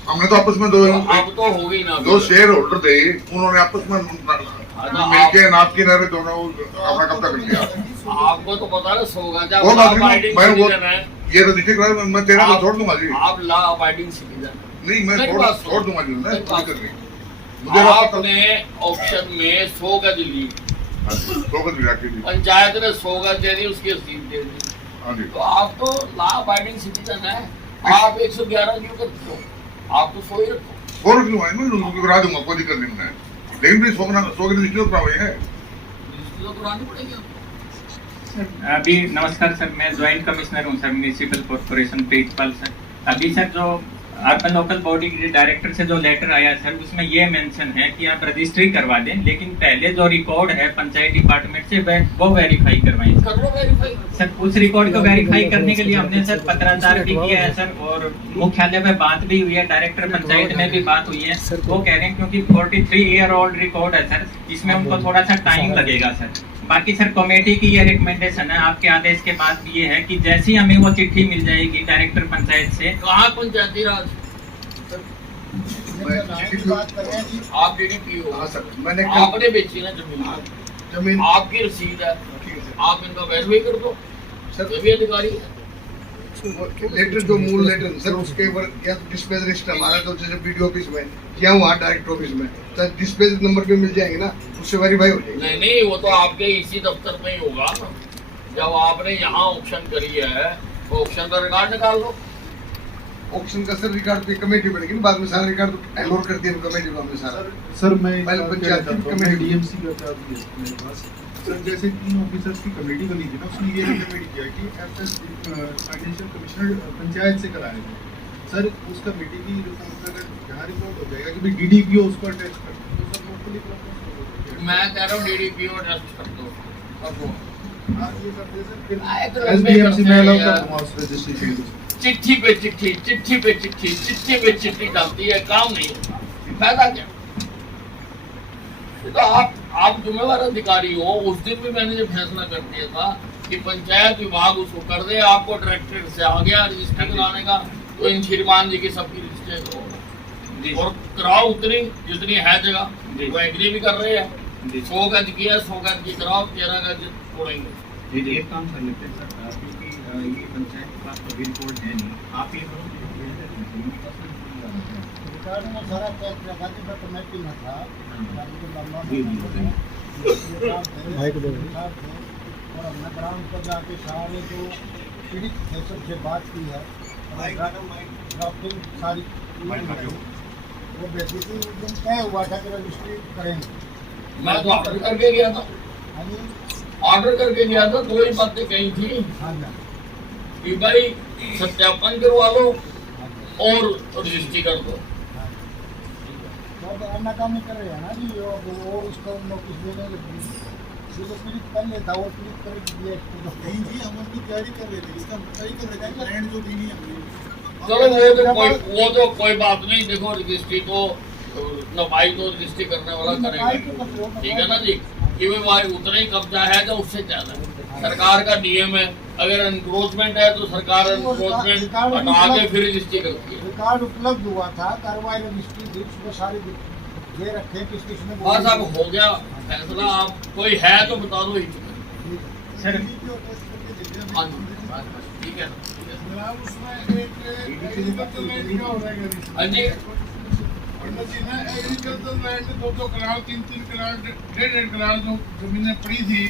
हमने तो आपस में दो अब तो हो गई ना, 2 शेयर होल्डर थे, उन्होंने आपस में मिलके नाप की नहरे दोनों अपना कब्जा कर लिया। आपको तो पता है 100 गज वो बात नहीं, मैं वो ये रजिस्ट्री करा, मैं 13 को छोड़ दूंगा जी। आप लॉ अबाइडिंग सिटीजन नहीं, मैं छोड़ दूंगा जी। मैं कोई कर नहीं। आपने ऑप्शन में 100 गज ली, 100 गज रखी थी, पंचायत ने 100 गज दे दी, उसकी रसीद दे दी। तो आप तो लॉ अबाइडिंग सिटीजन है। आप 111 क्यों करते हो? आप तो 100 ही रखो। 100 क्यों है? मैं करा दूंगा, कोई दिक्कत नहीं है। लेकिन भी 100 की रजिस्ट्री तो हुई है। रजिस्ट्री तो करानी पड़ेगी आपको। सर अभी नमस्कार सर, मैं ज्वाइंट कमिश्नर हूँ sir, municipal corporation principal sir. अभी सर जो अर्बन लोकल बॉडी के डायरेक्टर से जो लेटर आया सर, उसमें ये मेंशन है कि आप रजिस्ट्री करवा दें, लेकिन पहले जो रिकॉर्ड है पंचायत डिपार्टमेंट से वो वेरीफाई करवाएं सर। उस रिकॉर्ड को वेरीफाई करने के लिए हमने सर पत्राचार भी किया है सर, और मुख्यालय पे बात भी हुई है, डायरेक्टर पंचायत में भी बात हुई है। वो कह रहे हैं क्योंकि 43 ईयर ओल्ड रिकॉर्ड है सर, इसमें उनको थोड़ा सा टाइम लगेगा सर। बाकी सर कमेटी की ये रिकमेंडेशन है, आपके आदेश के बाद ये है कि जैसी हमें वो चिट्ठी मिल जाएगी डायरेक्टर पंचायत से। कहाँ पंचायती राज? आप डीडीपीओ, आपने बेची ना जमीन, आपकी रसीद है, आप इनका वेरीफाई कर दो सर। ये भी अधिकारी है। लेटर जो मूल लेटर सर उसके ऊपर या डिस्पैच रजिस्टर हमारा जो जैसे बीडीओ ऑफिस में या वहाँ डायरेक्टर ऑफिस में सर डिस्पैच नंबर पे मिल जाएंगे ना, उससे वेरीफाई हो जाएगी। नहीं, वो तो आपके इसी दफ्तर में ही होगा ना। जब आपने यहाँ ऑप्शन करी है तो ऑप्शन का रिकॉर्ड निकाल दो। ऑप्शन का सर रिकॉर्ड पे कमेटी बनेगी, बाद में सारा रिकॉर्ड हैंड ओवर कर दिया कमेटी को हमने सारा। सर मैं पहले पंचायत कमेटी डीएमसी का चार्ज भी है मेरे पास सर। जैसे 3 ऑफिसर्स की कमेटी बनी थी ना, उसने ये रिकमेंड किया कि एफएस फाइनेंशियल कमिश्नर पंचायत से कराया जाए सर। उस कमेटी की रिपोर्ट का अगर यहाँ रिपोर्ट हो जाएगा कि भाई डीडीपीओ उसको अटैच कर दो तो सर लोकली प्रॉब्लम। मैं कह रहा हूँ डीडीपीओ अटैच कर दो। हाँ ये कर दे सर, फिर एसडीएमसी में अलाउ कर दूंगा उस रजिस्ट्रेशन। चिट्ठी पे चिट्ठी, चिट्ठी पे चिट्ठी, चिट्ठी पे चिट्ठी डालती है, काम नहीं है, फायदा क्या? तो आप जिम्मेवार अधिकारी हो। उस दिन भी मैंने जो फैसला कर दिया था कि पंचायत विभाग उसको कर दे, आपको डायरेक्टर से आ गया रजिस्टर कराने का, तो इन श्रीमान जी की सबकी रजिस्टर करो और कराओ उतनी जितनी है जगह। वो एग्री भी कर रहे हैं, 100 गज की है, 100 गज की कराओ, 13 गज छोड़ेंगे। जी एक काम कर लेते हैं सर, क्योंकि ये पंचायत के पास तो रिपोर्ट है नहीं, आप ये सारा कमेटी में था और हमने ग्राम पर जाके सारे जो पीड़ित थे सबसे बात की है, ड्राफ्टिंग सारी वो भेजी थी। उस दिन तय हुआ था कि रजिस्ट्री करेंगे। मैं तो ऑर्डर करके गया था, ऑर्डर करके गया था, 2 ही बातें कही थी कि भाई सत्यापन करवा लो और रजिस्ट्री कर दो। नाकामी कर रहे हैं ना जी, वो उसको नोटिस देने लगी, जो पीड़ित कर लेता वो पीड़ित करेगी। नहीं जी, हम उनकी तैयारी कर रहे थे, इसका सही कर रहे थे, लैंड जो देनी है। चलो वो तो कोई बात नहीं। देखो रजिस्ट्री तो नफाई तो रजिस्ट्री करने वाला करेगा, ठीक है ना जी, कि भाई उतना ही कब्जा है तो उससे ज्यादा सरकार का नियम है। अगर एनक्रोचमेंट है तो सरकार एनक्रोचमेंट हटा के फिर रजिस्ट्री करती है। रिकॉर्ड उपलब्ध हुआ था, कार्रवाई रजिस्ट्री उसको सारे ये रखे किसने। बस अब हो गया फैसला। आप कोई है तो बता दो ही सर। ठीक है हाँ जी, एग्रीकल्चर लैंड 2-2 कनाल 3-3 कनाल 1.5 कनाल जो जमीनें पड़ी थी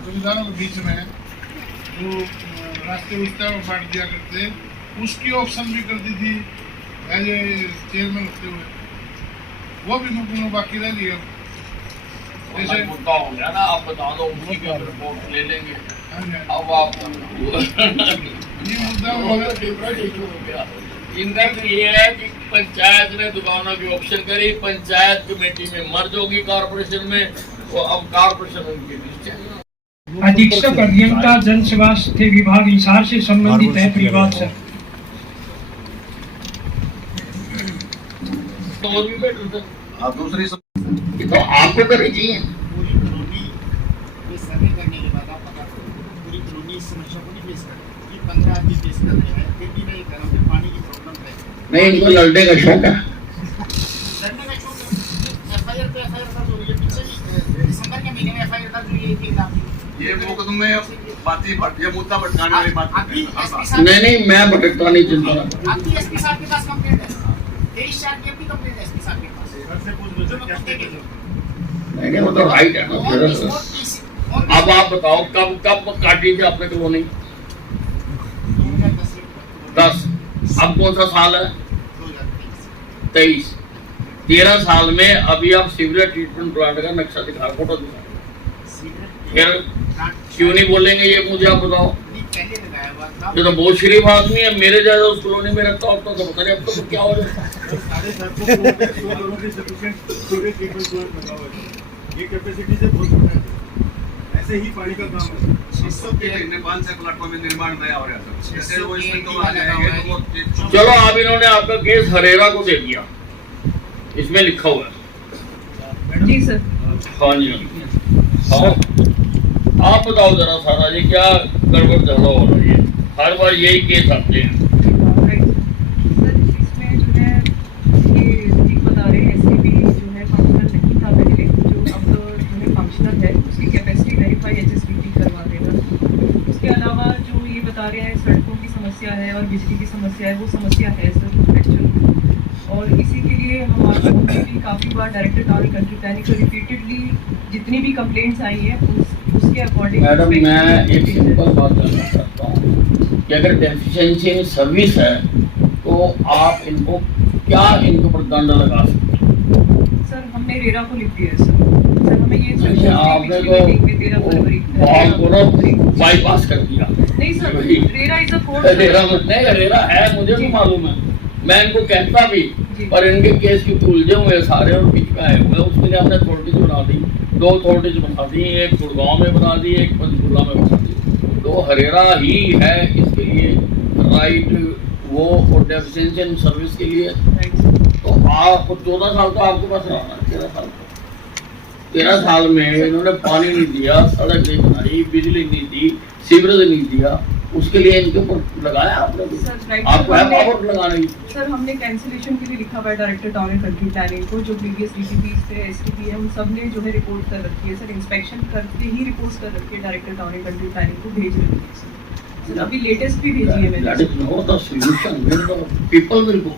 जमींदारों के बीच में, जो रास्ते उस्ते में बांट दिया करते, उसकी ऑप्शन भी कर दी थी एज ए चेयरमैन होते हुए, वो भी मुकम्मल बाकी रह गया। जैसे मुद्दा हो गया ना, आप बता दो, उसी की रिपोर्ट ले लेंगे। अब आप ये मुद्दा डिफरेंट इशू हो गया। इनका तो ये है कि पंचायत ने दुकानों की ऑप्शन करी, पंचायत कमेटी में मर्ज होगी कारपोरेशन में, तो अब कारपोरेशन उनकी निश्चय। अधीक्षक अभियंता जन स्वास्थ्य विभाग हिसार से संबंधित है परिवार सर। तो भी बेटर सर, आप दूसरी तो आपको करनी चाहिए। पूरी कॉलोनी में सर्वे करने के बाद आप पता करो पूरी कॉलोनी इस समस्या को नहीं फेस कर रही। 15 आदमी फेस कर रहे हैं, फिर भी नहीं कर रहे, पानी की प्रॉब्लम है। नहीं, इनको लड़ने का शौक है। लड़ने का शौक है। एफआईआर पे एफआईआर दर्ज हो रही है, पीछे भी दिसंबर के महीने में एफआईआर दर्ज हुई है। ये मुकदमे बाती ये मुद्दा भटकाने वाली बात नहीं, मैं भटकता नहीं चिंता। आपकी एसपी साहब के पास कंप्लेंट है, 23/4 की अपनी कंप्लेंट है एसपी साहब के पास। नहीं, वो तो राइट है ना। अब आप बताओ कब काटी थी आपने कॉलोनी? 10। अब कौन सा साल है? 23। 13 साल में अभी आप सीवरेज ट्रीटमेंट प्लांट का नक्शा दिखा, फोटो दिखा, फिर क्यों नहीं बोलेंगे ये मुझे आप बताओ। ये तो बहुत शरीफ आदमी है, मेरे जैसा उस कॉलोनी में रहता होता तो पता नहीं अब तो क्या हो जाए। ये कैपेसिटी से बहुत ऐसे ही पानी का काम है। नेपाल से प्लेटफॉर्म में निर्माण नया हो रहा है। जैसे वो इसमें तो आ जाएगा। चलो अब इन्होंने आपका केस हरेरा को दे दिया, इसमें लिखा हुआ है। जी सर। हाँ जी हाँ, आप बताओ जरा सारा ये क्या गड़बड़ ज्यादा हो रही है, हर बार यही केस आते हैं। सर इसमें जो है ये ठीक बता रहे हैं, एसटीपी जो है फंक्शनल नहीं था पहले, जो अब जो है फंक्शनल है, उसकी कैपेसिटी वेरीफाई एचएसबीटी करवा देगा। उसके अलावा जो ये बता रहे हैं सड़कों की समस्या है और बिजली की समस्या है, वो समस्या है सर एक्चुअली, और इसी के लिए हमारे भी काफ़ी बार डायरेक्टर टाउन कंट्री प्लानिंग को रिपीटेडली जितनी भी कंप्लेंट्स आई हैं उसके अकॉर्डिंग। मैडम मैं एक सिंपल बात करना चाहता हूँ कि अगर डेफिशिएंसी इन सर्विस है तो आप इनको क्या इनके ऊपर दंड लगा सकते हैं? सर हमने रेरा को लिख दिया है सर हमें ये आपने तो बाईपास कर दिया। नहीं sir, RERA is a court. RERA है, मुझे भी मालूम है, मैं इनको कहता भी, पर इनके केस की उलझे हुए सारे और बीच में आए हुए, उसके लिए हमने अथॉरिटीज बना दी, 2 अथॉरिटीज बना दी, एक गुड़गांव में बना दी, एक पंचकूला में बना दी। तो हरेरा ही है इसके लिए राइट वो और डेफिशिएंसी इन सर्विस के लिए। तो आप 14 साल तो आपके पास रहना है, 13 साल में इन्होंने पानी नहीं दिया, सड़क नहीं बनाई, बिजली नहीं दी, सीवरेज नहीं दिया, उसके लिए इनके ऊपर लगाया आपने? आपको है पावर लगाने की? सर हमने कैंसिलेशन के लिए लिखा हुआ है director town and country planning को, जो प्रीवियस डीटीपी थे, एसटीपी है, उन सब ने जो है रिपोर्ट कर रखी है सर, इंस्पेक्शन करके ही रिपोर्ट कर रखी है, director town and country planning को भेज रही है सर। अभी लेटेस्ट भी भेजी है मैंने। That is not the solution, people will go.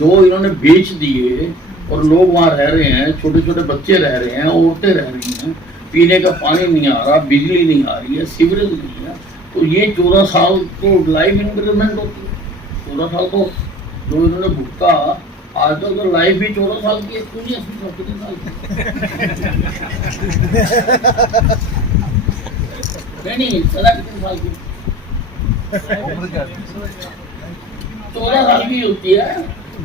जो इन्होंने बेच दिए और लोग वहाँ रह रहे हैं, छोटे छोटे बच्चे रह रहे हैं, औरतें रह रही हैं, पीने का पानी नहीं आ रहा, बिजली नहीं आ रही है, सीवरेज नहीं है, तो ये 14 साल तो लाइफ इंक्रीमेंट होती है। 14 साल तो जो इन्होंने भुगता, आजकल तो लाइफ भी 14 साल की है, क्यों नहीं 80 साल की? नहीं सदा कितने साल की? 14 साल की होती है,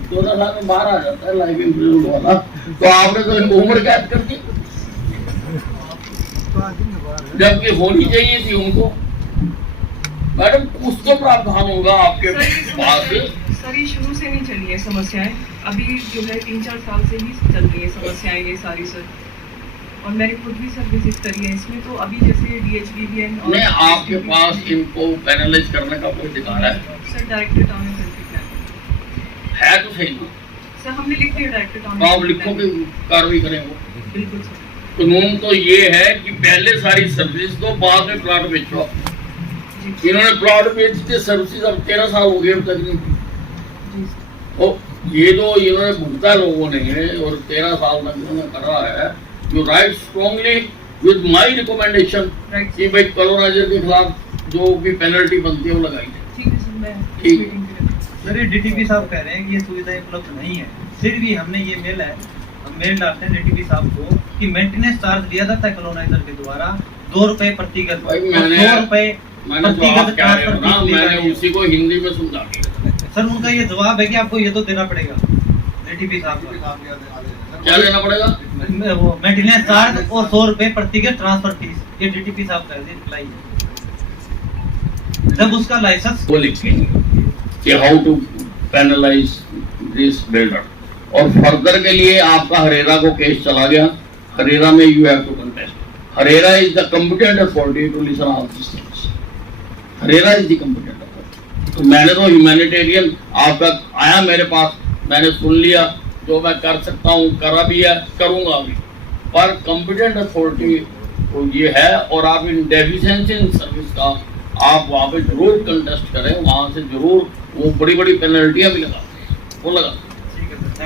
14 साल में बाहर आ जाता है लाइफ इंक्रीमेंट वाला। तो आपने तो इनको उम्र कैद कर दी, जबकि होनी चाहिए थी उनको। मैडम कुछ तो प्रावधान होगा आपके पास। सर ये शुरू से नहीं चली है समस्याएं, अभी जो है 3-4 साल से ही चल रही है समस्याएं ये सारी सर, और मैंने खुद भी सर विजिट करी है इसमें। तो अभी जैसे DHBBN नहीं, आपके पास इनको पैनलाइज करने का कोई अधिकार है? Sir director town and country planning है तो सही ना सर, हमने लिख दिया डायरेक्टर टाउन। आप लिखो कि कार्रवाई करें वो। बिल्कुल सर। कानून तो ये है कि पहले सारी सर्विस दो, बाद में प्लॉट बेचो। इन्होंने प्लॉट बेच के सर्विस अब 13 साल हो गए अब तक नहीं। और ये तो इन्होंने भुगता लोगों ने और 13 साल तक इन्होंने करा है। You right strongly with my recommendation कि भाई कॉलोनाइजर के खिलाफ जो भी पेनल्टी बनती है वो लगाई जाए। ठीक है सर, मैं ठीक है। सर ये डीटीपी साहब कह रहे हैं कि ये सुविधाएं उपलब्ध नहीं है, फिर भी हमने ये मेल है, हम मेल डालते हैं डीटीपी साहब को कि मेंटेनेंस चार्ज लिया जाता है कॉलोनाइजर के द्वारा 2 रुपए प्रति गज, 2 रुपए मैंने उसी को हिंदी में समझा दिया। सर उनका ये जवाब है कि आपको ये तो देना पड़ेगा डीटीपी साहब को। क्या देना पड़ेगा? वो मेंटेनेंस चार्ज और 100 रुपए प्रति गज ट्रांसफर फीस, ये डीटीपी साहब का रिप्लाई है। जब उसका लाइसेंस वो लिखेंगे कि how to penalize this builder, और फर्दर के लिए आपका हरेरा को केस चला गया, हरेरा में you have to contest. HRERA is the competent authority to listen all this things. HRERA is the competent authority. तो मैंने तो ह्यूमैनिटेरियन आपका आया मेरे पास, मैंने सुन लिया, जो मैं कर सकता हूँ करा भी है, करूँगा भी, पर कॉम्पिटेंट अथॉरिटी तो ये है। और आप इन डेफिशिएंसी इन सर्विस का आप वहाँ पे जरूर कंटेस्ट करें, वहाँ से जरूर वो बड़ी बड़ी पेनल्टियाँ भी लगाते हैं, वो लगाते हैं।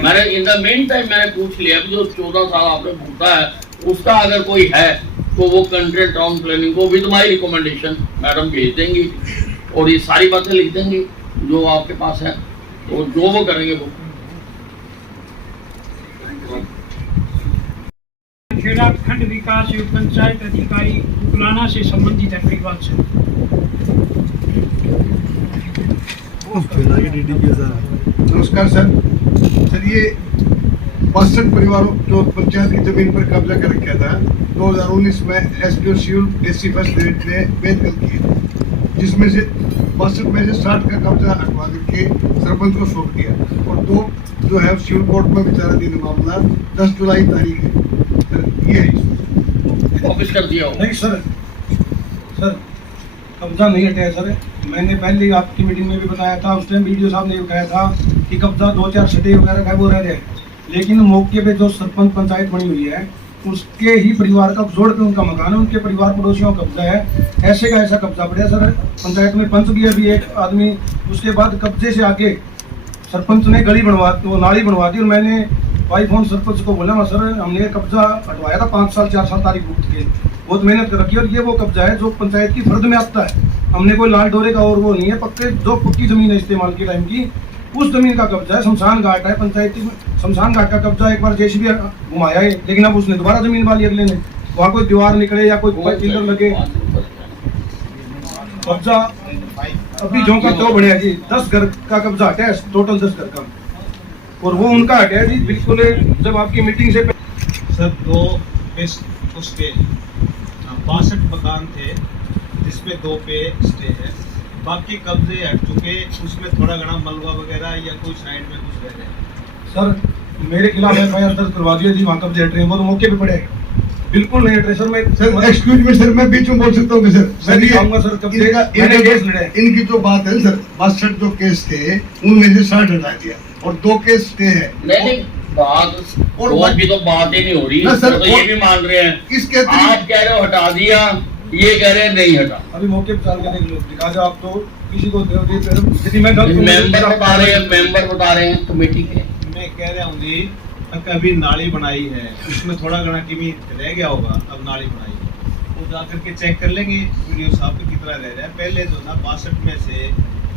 मैंने इन द मेन टाइम मैंने पूछ लिया जो 14 साल आपने भुगता है उसका अगर कोई है तो वो कंट्री टाउन प्लानिंग को विद माय रिकमेंडेशन मैडम भेज देंगी और ये सारी बातें लिख देंगी जो आपके पास है, तो जो वो करेंगे वो। खेड़ा खंड खंड विकास एवं पंचायत अधिकारी उकलाना से संबंधित है परिवार से। नमस्कार सर, ये 62 परिवारों जो पंचायत की जमीन पर कब्जा कर रखा था 2019 में SP Shiv SC first grade ने बेदखल किए, जिसमें से 62 में से 60 का कब्जा हटवा करके सरपंच को सौंप दिया और 2 जो है सिविल कोर्ट में विचाराधीन मामला 10 जुलाई तारीख है सर, ये है वापस कर दिया नहीं सर, कब्जा नहीं हटा है सर। मैंने पहले आपकी मीटिंग में भी बताया था, उस टाइम वीडियो साहब ने भी कहा था कि कब्जा 2-4 छठे वगैरह का वो रह जाए, लेकिन मौके पे जो सरपंच पंचायत बनी हुई है उसके ही परिवार का जोड़ पे उनका मकान है, उनके परिवार पड़ोसियों का कब्जा है, ऐसे का ऐसा कब्जा पड़ा सर। पंचायत में पंच भी अभी एक आदमी, उसके बाद कब्जे से आगे सरपंच ने गली बनवा वो नाली बनवा दी और मैंने भाई फोन सरपंच को बोला सर हमने कब्जा हटवाया था 5 साल 4 साल तारीख भुगत के, बहुत मेहनत कर रखी है और ये वो कब्जा है जो पंचायत की फर्द में आता है, हमने कोई लाल डोरे का और वो नहीं है, पक्की जमीन है इस्तेमाल के टाइम की, उस जमीन का कब्जा है। शमशान घाट है पंचायती शमशान घाट का कब्जा एक बार जेसीबी घुमाया है, लेकिन अब उसने दोबारा जमीन वाली अगले ने, वहाँ कोई दीवार निकले या कोई पिलर लगे, कब्जा अभी जो का तो बढ़िया जी 10 घर का कब्जा हटा है, टोटल 10 घर का, और वो उनका हटा है जी बिल्कुल। जब आपकी मीटिंग से सर 2 उसके 62 मकान थे जिसमें 2 पे स्टे है, बाकी कब्जे हट चुके, उसमें थोड़ा घना मलबा वगैरह या कोई साइड में कुछ रह जाए। सर मेरे खिलाफ एफआईआर दर्ज करवा दिया जी, वहाँ कब्जे हट रहे हैं, वो तो मौके पे पड़े बिल्कुल नहीं हट रहे सर। मैं सर एक्सक्यूज मी सर, मैं बीच में बोल सकता हूँ सर, मैं नहीं कहूँगा सर, कब्जे मैंने केस लड़े, इनकी जो बात है सर 62 जो केस थे उनमें से 60 हटा दिया और 2 केस स्टे है। नहीं बात और भी तो बात ही नहीं हो रही सर, तो ये भी मान रहे हैं, इसके आप कह रहे हो हटा दिया, ये कह रहे हैं नहीं हटा। अभी मौके पर चल के देख लो, दिखा जाओ आप तो किसी को यदि मैं मेंबर बता रहे हैं कमेटी के, मैं कह रहा हूँ जी अभी नाली बनाई है, उसमें थोड़ा घना किमी रह गया होगा, अब नाली बनाई है वो जाकर के चेक कर लेंगे वीडियो साहब पे कितना रह रहा है। पहले जो ना 62 में से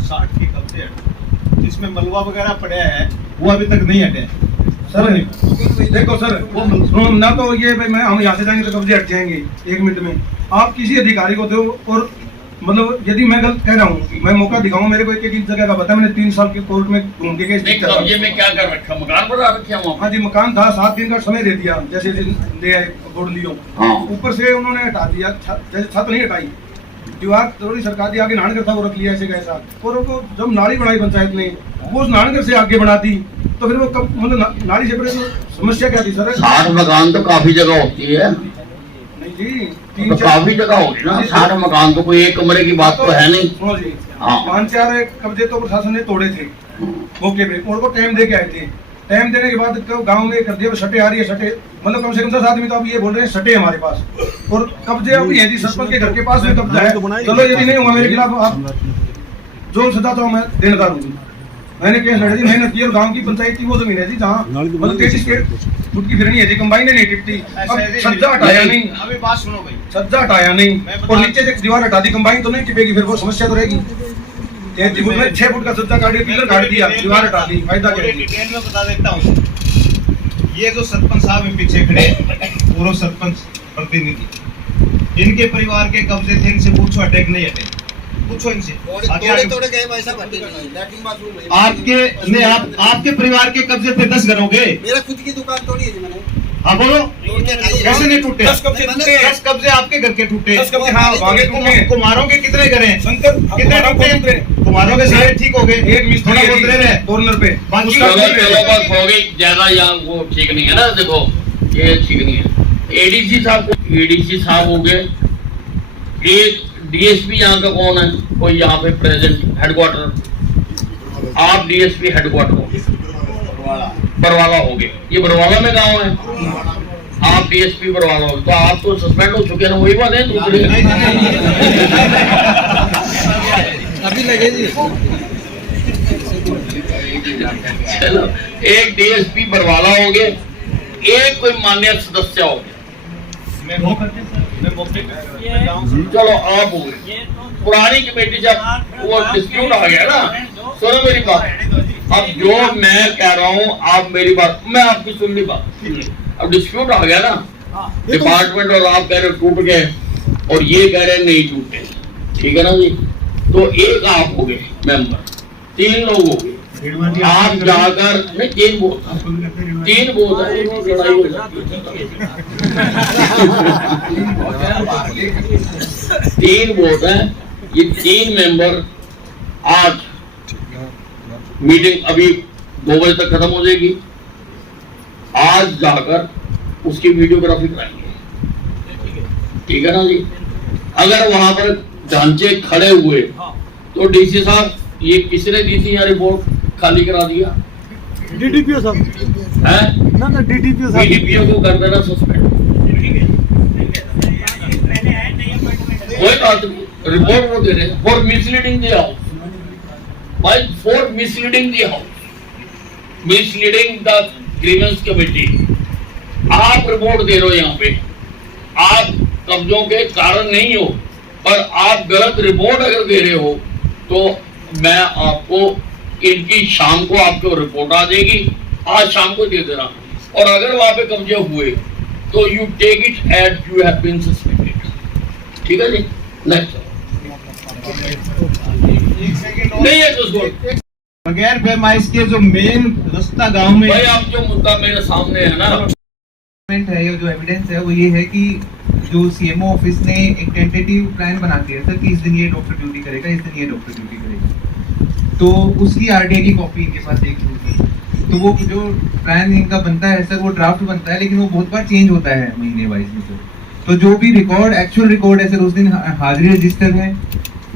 60 के कब्जे हटे, जिसमें मलबा वगैरह पड़ा है वो अभी तक नहीं हटे सर। देखो सर वो ना तो ये भाई हम यहाँ से जाएंगे तो कब्जे हट जाएंगे 1 मिनट में, आप किसी अधिकारी को दो, और मतलब यदि मैं गलत कह रहा हूँ मैं मौका दिखाऊँ, मेरे को एक जगह का पता, मैंने 3 साल के कोर्ट में घूम के कब्जे में क्या कर रखा, मकान बना रखा वहाँ? हाँ जी मकान था, 7 दिन का समय दे दिया, जैसे ले आए बोर्डलियों, ऊपर से उन्होंने हटा दिया, जैसे छत नहीं हटाई, दीवार थोड़ी सरकार दी आगे नानगर था वो रख लिया ऐसे कैसा, और वो जब नाली बनाई पंचायत ने वो उस नानगर से आगे बढ़ा दी, तो फिर वो कब मतलब नाली से पहले समस्या क्या थी सर? 60 मकान तो काफी जगह होती है जी, तो काफी जगह होगी ना, 60 मकान तो कोई एक कमरे की बात तो है नहीं। सुनो जी, 5-4 कब्जे तो प्रशासन ने तोड़े थे मौके पे, और वो टाइम दे के आए थे, टाइम देने के बाद गांव में कर दिया सटे आ रही है, सटे मतलब कम से कम 10 आदमी तो अब ये बोल रहे हैं सटे हमारे पास, और कब्जे अभी है जी सरपंच के घर के पास में कब्जा है। चलो यदि नहीं हुआ मेरे खिलाफ आप जो सजा तो मैं देनदार हूँ, मैंने केस लड़े थी, मेहनत की, और गांव की पंचायत की वो जमीन है जी जहाँ मतलब 33 फुट की फिरनी है जी, कंबाइन नहीं टिकती, सज्जा हटाया नहीं, अभी बात सुनो भाई, सज्जा हटाया नहीं और नीचे से दीवार हटा दी, कंबाइन तो नहीं टिपेगी, फिर वो समस्या तो रहेगी। 33 फुट में 6 फुट का सज्जा काट दिया, पिलर काट दिया, दीवार हटा दी, फायदा क्या है? डिटेल में बता देता हूँ, ये जो सरपंच साहब है पीछे खड़े पूर्व सरपंच प्रतिनिधि, इनके परिवार के कब्जे थे, इनसे पूछो अटैक नहीं अटैक, पूछो इनसे। आपके परिवार के कब्जे थे 10 घरों के, मेरा खुद की दुकान तोड़ी है मैंने। हाँ बोलो कैसे नहीं टूटे? 10 कब्जे आपके घर के टूटे, कुमारों के कितने घर हैं? कितने टूटे? कुमारों के सारे ठीक हो गए, एक मिस्त्री कॉर्नर पे, बाकी बस हो गई ज्यादा, यहाँ वो ठीक नहीं है ना, देखो ये ठीक नहीं है। एडीसी साहब हो गए, एक डीएसपी यहाँ का कौन है, कोई यहाँ पे प्रेजेंट हेडक्वार्टर, आप डीएसपी हेडक्वार्टर बरवाला हो गए, ये बरवाला में गांव है, आप डीएसपी बरवाला हो, तो आप तो सस्पेंड हो चुके ना, वही बात है दूसरी अभी लगे जी। चलो एक डीएसपी बरवाला हो गए, एक कोई मान्य सदस्य हो गए, चलो आप हो गए, पुरानी कमेटी से वो डिस्प्यूट आ गया ना, सुनो मेरी बात, अब जो मैं कह रहा हूँ आप मेरी बात, मैं आपकी सुन ली बात, अब डिस्प्यूट आ गया ना, डिपार्टमेंट और आप कह रहे हो टूट गए और ये कह रहे हैं नहीं टूटे, ठीक है ना जी। तो एक आप हो गए मेंबर, 3 लोग हो गए, आप जाकर नहीं 3 वोट है, लड़ाई हो जाती है। 3 वोट है, ये 3 मेंबर आज मीटिंग अभी 2 बजे तक खत्म हो जाएगी, आज जाकर उसकी वीडियोग्राफी कराएंगे, ठीक है ना जी। अगर वहां पर ढांचे खड़े हुए तो डीसी साहब ये किसने दी थी यहाँ रिपोर्ट खाली करा दिया? डीडीपीओ साहब है ना डीडीपीओ साहब, डीडीपीओ को कर देना सस्पेंड, कोई बात नहीं, रिपोर्ट वो दे रहे हैं for misleading the house, by for misleading the house, misleading the grievance committee. आप रिपोर्ट दे रहे हो यहाँ पे, आप कब्जों के कारण नहीं हो, पर आप गलत रिपोर्ट अगर दे रहे हो तो मैं आपको इनकी शाम को आपको रिपोर्ट आ जाएगी, आज शाम को दे देना, और अगर वहां पे कब्जे हुए तो you take it as you have been suspended, ठीक है जी। नेक्स्ट नहीं है तो बगैर पैमाइश के जो मेन रास्ता गांव में भाई, आप जो मुद्दा मेरे सामने है ना है, ये जो एविडेंस है वो ये है कि जो सीएमओ ऑफिस ने एक टेंटेटिव प्लान बना दिया था कि इस दिन ये डॉक्टर ड्यूटी करेगा, इस दिन ये डॉक्टर ड्यूटी करेगा, तो उसकी आरटीआई की कॉपी इनके पास एक होगी। तो वो जो प्लान इनका बनता है सर, वो ड्राफ्ट बनता है, लेकिन वो बहुत बार चेंज होता है महीने वाइज में सर। तो जो भी रिकॉर्ड एक्चुअल रिकॉर्ड है सर, उस दिन हाजिरी रजिस्टर है,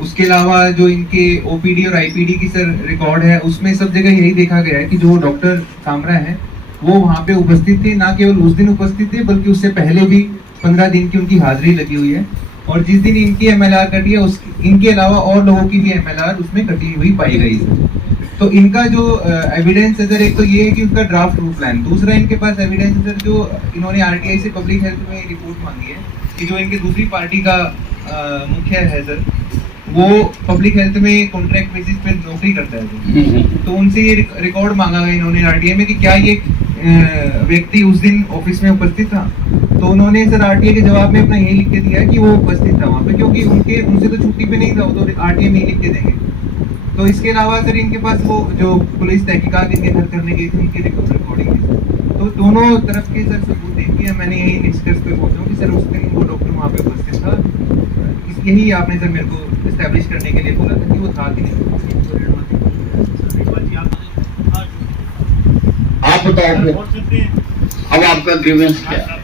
उसके अलावा जो इनके ओपीडी और आईपीडी की सर रिकॉर्ड है, उसमें सब जगह यही देखा गया है कि जो डॉक्टर कामरा है वो वहाँ पे उपस्थित थे, ना केवल उस दिन उपस्थित थे बल्कि उससे पहले भी 15 दिन की उनकी हाजिरी लगी हुई है, और जिस दिन इनकी एमएलआर कटी है उस इनके अलावा और लोगों की भी एमएलआर उसमें कटी हुई पाई गई सर। तो इनका जो एविडेंस है सर, एक तो ये है कि उनका ड्राफ्ट रूट प्लान, दूसरा इनके पास एविडेंस है सर जो इन्होंने आरटीआई से पब्लिक हेल्थ में रिपोर्ट मांगी है कि जो इनके दूसरी पार्टी का मुखिया है सर, वो पब्लिक हेल्थ में कॉन्ट्रैक्ट बेसिस पे नौकरी करता है, तो उनसे ये रिकॉर्ड मांगा गया इन्होंने आरटीआई में कि क्या ये व्यक्ति उस दिन ऑफिस में उपस्थित था। तो उन्होंने सर आरटीआई के जवाब में अपना यही लिख के दिया कि वो उपस्थित था वहाँ पे, क्योंकि उनसे तो छुट्टी पे नहीं था, वो तो आरटीआई में ही लिख के देंगे। तो इसके अलावा सर इनके पास वो जो पुलिस तहकीकात इनके घर करने गई थी उनकी रिकॉर्डिंग थी सर। तो दोनों तरफ के सर सबूत देखिए, मैंने यही निष्कर्ष पे पहुंचा कि सर उस दिन वो डॉक्टर वहाँ पे उपस्थित था। यही आपने सर मेरे को एस्टैब्लिश करने के लिए बोला था कि वो था कि नहीं। आप बताओ अब आपका ग्रीवेंस क्या है?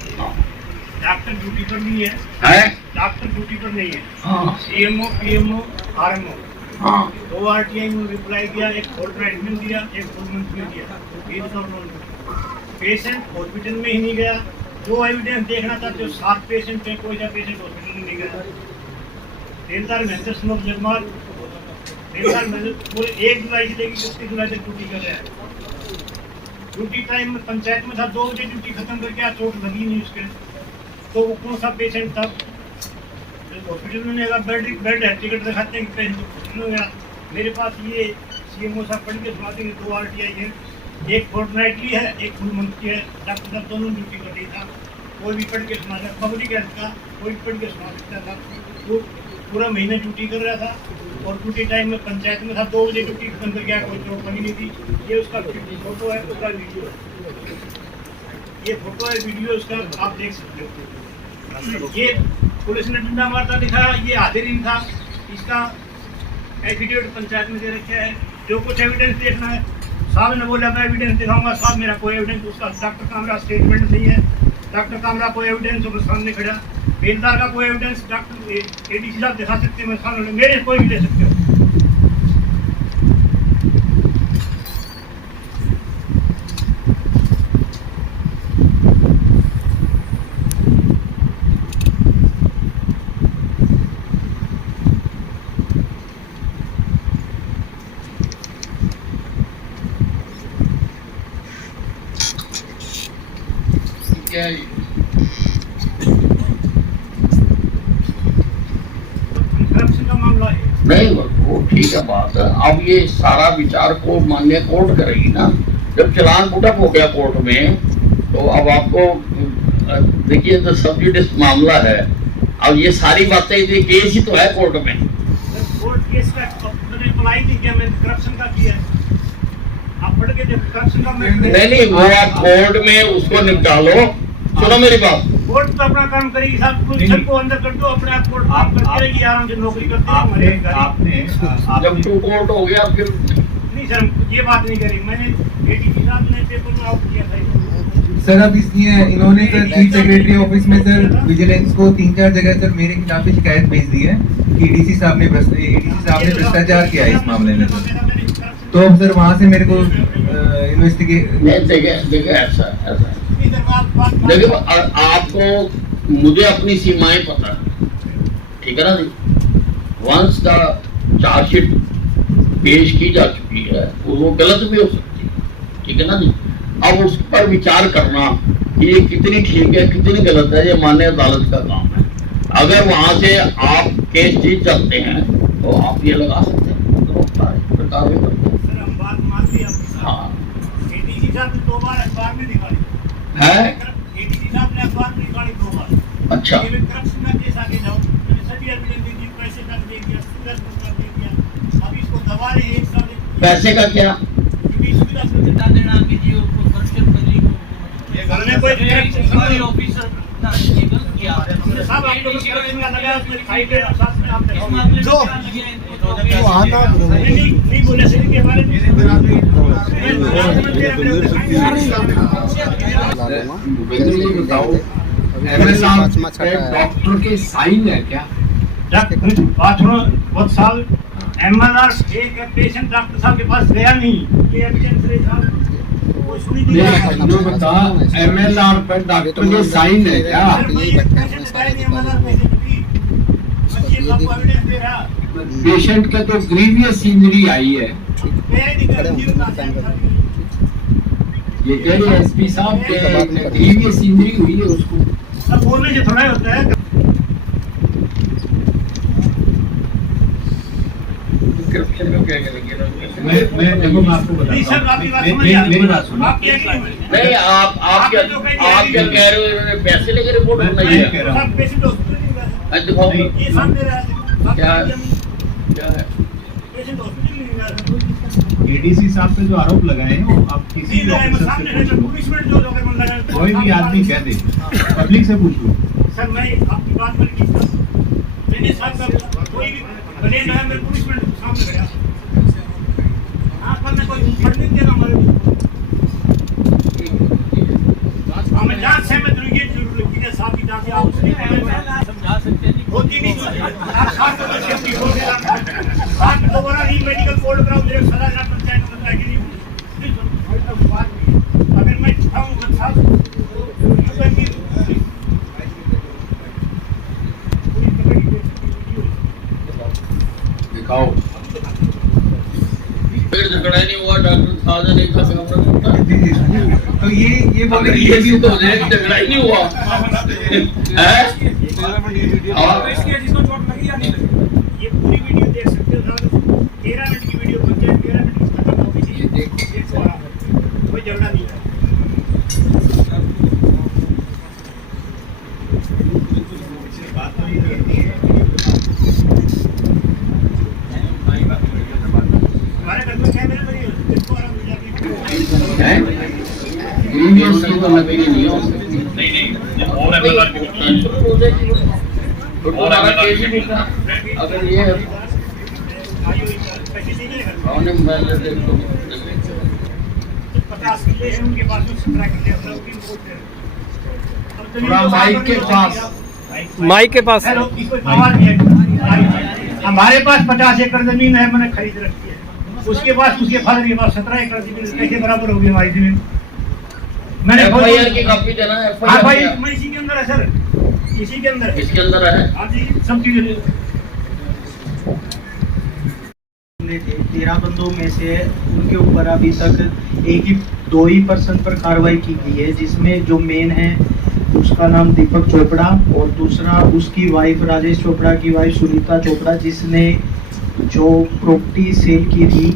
डॉक्टर ड्यूटी पर नहीं है? डॉक्टर ड्यूटी पर नहीं है, हाँ। सीएमओ, पीएमओ, आरएमओ, हाँ। 2 आरटीआई में रिप्लाई दिया, एक फोर्टनाइट में दिया, एक फुल मंथ में दिया, पेशेंट हॉस्पिटल में ही नहीं गया। जो एविडेंस देखना था, जो 7 पेशेंट थे, कोई सा पेशेंट हॉस्पिटल में नहीं गया। देलदार महेंद्र सिंह जगमाल, देलदार पूरे 1 जुलाई से लेकर 31 जुलाई तक ड्यूटी कर रहे हैं। ड्यूटी टाइम में पंचायत में था, 2 बजे ड्यूटी खत्म करके चोट लगी नहीं उसके, तो वो कौन सा पेशेंट था हॉस्पिटल में नहीं गया। बेड है, टिकट दिखाते हैं कि पेशेंट हॉस्पिटल में गया। मेरे पास ये सीएमओ साहब पढ़ के सुनाते हैं, 2 आरटीआई है, एक फोर्टनाइटली है, एक फुल मंथ की है। डॉक्टर साहब दोनों ड्यूटी कर रही था, कोई भी पढ़ के सुना था, पब्लिक हेल्थ का कोई पढ़ के सुना सकता था। वो पूरा महीना ड्यूटी कर रहा था, और ड्यूटी टाइम में पंचायत में था, 2 बजे ड्यूटी खत्म कर गया, कोई चोट लगी नहीं थी। ये उसका फोटो है, उसका वीडियो है, ये फोटो है, वीडियो उसका आप देख सकते हो। ये पुलिस ने डंडा मारता दिखाया, ये हाजिर था, इसका एफिडेविट पंचायत में दे रखा है। जो कुछ एविडेंस देखना है, साहब ने बोला मैं एविडेंस दिखाऊंगा, साहब मेरा कोई एविडेंस, उसका डॉक्टर कामरा स्टेटमेंट नहीं है, डॉक्टर कामरा कोई एविडेंस होगा सामने खड़ा, बेलदार का कोई एविडेंस डॉक्टर एडीसी साहब दिखा सकते हैं, मैं सामने मेरे कोई भी दे सकते हो। क्या है? नहीं, वो ठीक है बात है। अब ये सारा विचार को मान्य कोर्ट करेगी ना। जब चलान पुटअप हो गया कोर्ट में, तो अब आपको देखिए तो सब्जुडिस मामला है। अब ये सारी बातें, ये केस ही तो है कोर्ट में। कोर्ट केस का मैंने अप्लाई नहीं किया, मैंने करप्शन का किया है। आप पढ़ के देखो करप्शन का। नहीं वो आप कोर्ट में उसको निपटा लो। सुनो मेरी बात, कोर्ट तो अपना काम करेगी साहब, पोजीशन को अंदर कर दो, अपने आप कोर्ट काम करती रहेगी, आराम से नौकरी करती रहेगी। जब टू कोर्ट हो गया फिर नहीं सर, ये बात नहीं करी मैंने। एडीजी साहब ने पेपर में आउट किया था सर। अब इसलिए इन्होंने सर चीफ सेक्रेटरी ऑफिस में सर विजिलेंस को 3-4 जगह सर मेरे खिलाफ शिकायत भेज दी है कि एडीसी साहब ने भ्रष्टाचार किया है इस मामले में सर। तो अब सर वहाँ से मेरे को इन्वेस्टिगेट देखिए ऐसा देखिए आपको, मुझे अपनी सीमाएं पता है, ठीक है ना जी। वंस द चार्जशीट पेश की जा चुकी है वो गलत भी हो सकती है, ठीक है ना जी। अब उस पर विचार करना कि ये कितनी ठीक है कितनी गलत है, ये मान्य अदालत का काम है। अगर वहां से आप केस जीत जाते हैं तो आप ये लगा सकते हैं, तो कार्रवाई करते हैं। सर हम बात मान ली आपकी। हाँ एडीजी साहब ने 2 बार अखबार में दिखाई है। एडीजी साहब ने अखबार में दिखाई 2 बार। अच्छा ये करप्शन का केस आगे जाओ, मैंने सभी एविडेंस दे दी, पैसे का दे दिया, सुविधा का दे दिया। अब इसको दबा रहे हैं 1 साल। पैसे का क्या? सुविधा सुविधा देना कीजिए उसको करप्शन कर ली। ये घर में कोई ऑफिसर साहब आप लोग करप्शन का लगाया उसमें दिखाई दे रहा साथ में आप जो वो आना नहीं बोले सर के बारे में। बताओ डॉक्टर के साइन है क्या? बात सुनो, बहुत साल एमएलआर एक पेशेंट डॉक्टर साहब के पास गया नहीं, ये एविडेंस है साहब। वो सुनी थी जो बता एमएलआर पर डॉक्टर के साइन है क्या? पेशेंट का तो ग्रीवियस इंजरी आई है, ये कह रहे एसपी साहब के ग्रीवियस इंजरी हुई है उसको। सब बोलने से थोड़ा होता है। मैं आपको बताता हूँ, मेरी बात सुनो। नहीं आप क्या कह रहे हो? इन्होंने पैसे लेकर रिपोर्ट बनाई है। दिखाओ क्या है? एडीसी साहब पे जो आरोप लगाए हैं वो आप किसी भी ऑफिसर से पूछ लो, कोई भी आदमी कह दे, पब्लिक से पूछ लो। सर मैं आपकी बात मैंने साथ कोई भी ब्लेम है, मैं पुलिसमैन सामने गया आप पर कोई फर्क नहीं देना हमारे हमें जांच से मैं ये जरूर लिखी है साहब की जांच आप समझा सकते हैं होती नहीं आप साथ में सेफ्टी हो गया आप दोबारा री मेडिकल कोड कराओ, मेरे सलाह ना पंचायत में बताया कि नहीं बात अगर मैं चाहूँ साहब दिखाओ। फिर झगड़ा नहीं हुआ, डॉक्टर साहब ने देखा तो ये बोले कि ये भी तो झगड़ा ही नहीं हुआ है। इसको चोट लगी या नहीं लगी? ये पूरी वीडियो देख सकते हो, 13 मिनट की वीडियो बन जाए, 13 मिनट की खत्म हो गई। ये देखो कोई झगड़ा नहीं है। तो लगेगी नहीं हो सकती। नहीं और एमएलआर की अगर ये माइक के पास हमारे पास 50 एकड़ जमीन है, मैंने खरीद रखी है। उसके पास उसके फादर के पास 17 एकड़ जमीन, कैसे बराबर होगी हमारी जमीन? मैंने एफआईआर की कॉपी देना है। एफआईआर मैं इसी के अंदर है सर, इसी के अंदर, इसके अंदर है। हाँ जी सब चीजें 13 बंदों में से उनके ऊपर अभी तक 2 ही पर्सन पर कार्रवाई की गई है, जिसमें जो मेन है उसका नाम दीपक चोपड़ा और दूसरा उसकी वाइफ राजेश चोपड़ा की वाइफ सुनीता चोपड़ा, जिसने जो प्रॉपर्टी सेल की थी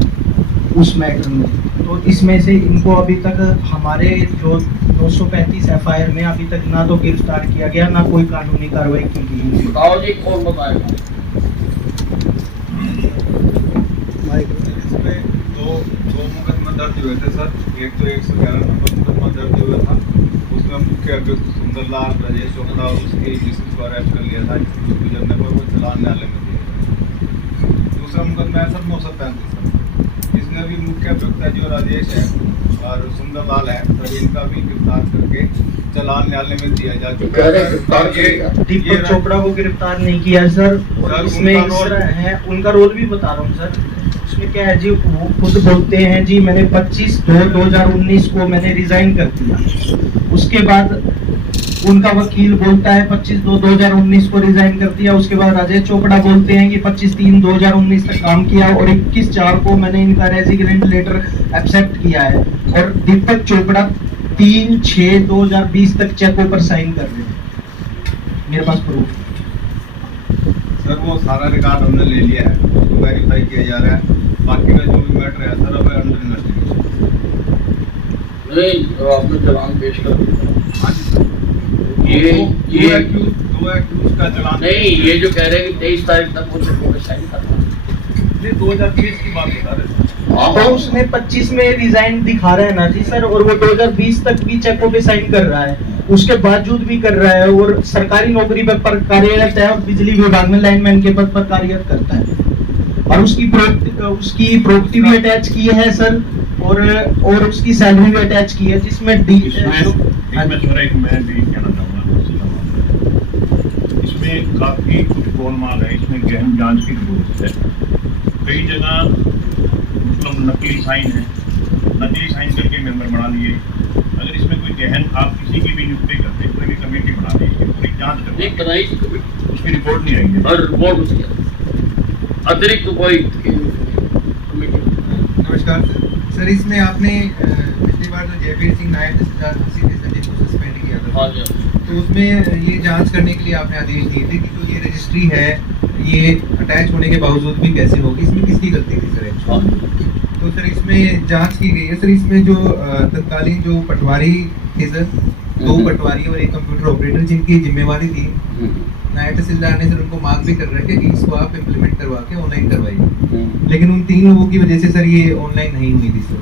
उस मैटर में। तो इसमें से इनको अभी तक हमारे जो 235 FIR में अभी तक ना तो गिरफ्तार किया गया, ना कोई कानूनी कार्रवाई की गई। बताओ जी, कौन बताएगा? इसमें दो मुकदमा दर्ज हुए थे सर। एक तो 111 नंबर मुकदमा दर्ज हुआ था, उसमें मुख्य अभियुक्त सुंदरलाल राजेश चोपड़ा और उसके जिसको अरेस्ट कर लिया था गुजरने पर, वो चालान न्यायालय में दिए। दूसरा मुकदमा है सर 935 सर। इसमें भी मुख्य अभियुक्त है जो राजेश है और सुंदरलाल है सर, इनका भी गिरफ्तार करके चालान न्यायालय में दिया जा चुका है। दीपक चोपड़ा को गिरफ्तार नहीं किया है सर। और इसमें है उनका रोल भी बता रहा हूँ सर। उसमें क्या है जी, वो खुद बोलते हैं जी मैंने 25/2/2019 को मैंने रिजाइन कर दिया। उसके बाद उनका वकील बोलता है 25/2/2019 को रिजाइन कर दिया। उसके बाद राजेश चोपड़ा बोलते हैं कि 25/3/2019 तक काम किया और 21/4 को मैंने इनका रेजिग्नेंट लेटर एक्सेप्ट किया है। और दीपक चोपड़ा 3/6/2020 तक चेकों पर साइन कर रहे हैं। मेरे पास प्रूफ सर, वो सारा रिकॉर्ड हमने ले लिया है, उसको वेरीफाई किया जा रहा है। बाकी का जो भी मैटर है सर, अब अंडर इन्वेस्टिगेशन। नहीं, आपने चालान पेश कर दिया। हाँ जी सर। ये दो एक्यूज का चालान नहीं, ये जो कह रहे हैं कि 23 तारीख तक वो चेकों पे साइन करना, ये 2020 की बात बता रहे हैं। तो उसने 25 में रिजाइन दिखा रहा है ना जी सर, और वो 2020 तक भी चेकों पे साइन कर रहा है, उसके बावजूद भी कर रहा है। और सरकारी नौकरी पर कार्यरत है और बिजली विभाग में लाइनमैन के पद पर कार्यरत करता है। और उसकी प्रॉपर्टी भी अटैच की है सर, और उसकी सैलरी भी अटैच की है, जिसमें मैं भी कहना चाहूँगा, इसमें काफी कुछ गोलमाल है, इसमें गहन जांच की जरूरत है। कई जगह मतलब नकली साइन है, नकली साइन करके मेंबर बना लिए। अगर इसमें कोई गहन, आप किसी की भी नियुक्ति करते हैं, कोई भी कमेटी बना दी, इसकी पूरी जांच करवाई, उसकी रिपोर्ट नहीं आई है और रिपोर्ट उसकी अतिरिक्त कोई कमेटी। नमस्कार सर, इसमें आपने पिछली बार जो जयवीर सिंह नायब तहसीलदार थे जिनको सस्पेंड किया था, तो उसमें ये जांच करने के लिए आपने आदेश दिए थे कि जो ये रजिस्ट्री है ये अटैच होने के बावजूद भी कैसे होगी, इसमें किसकी गलती थी सर? तो सर इसमें जांच की गई है सर। इसमें जो तत्कालीन जो पटवारी थे सर, 2 पटवारी और 1 कंप्यूटर ऑपरेटर जिनकी जिम्मेवारी थी, नायब तहसीलदार ने सर उनको मार्क भी कर रखे कि इसको आप इम्प्लीमेंट करवा के ऑनलाइन करवाइए। लेकिन उन 3 लोगों की वजह से सर ये ऑनलाइन नहीं हुई थी सर।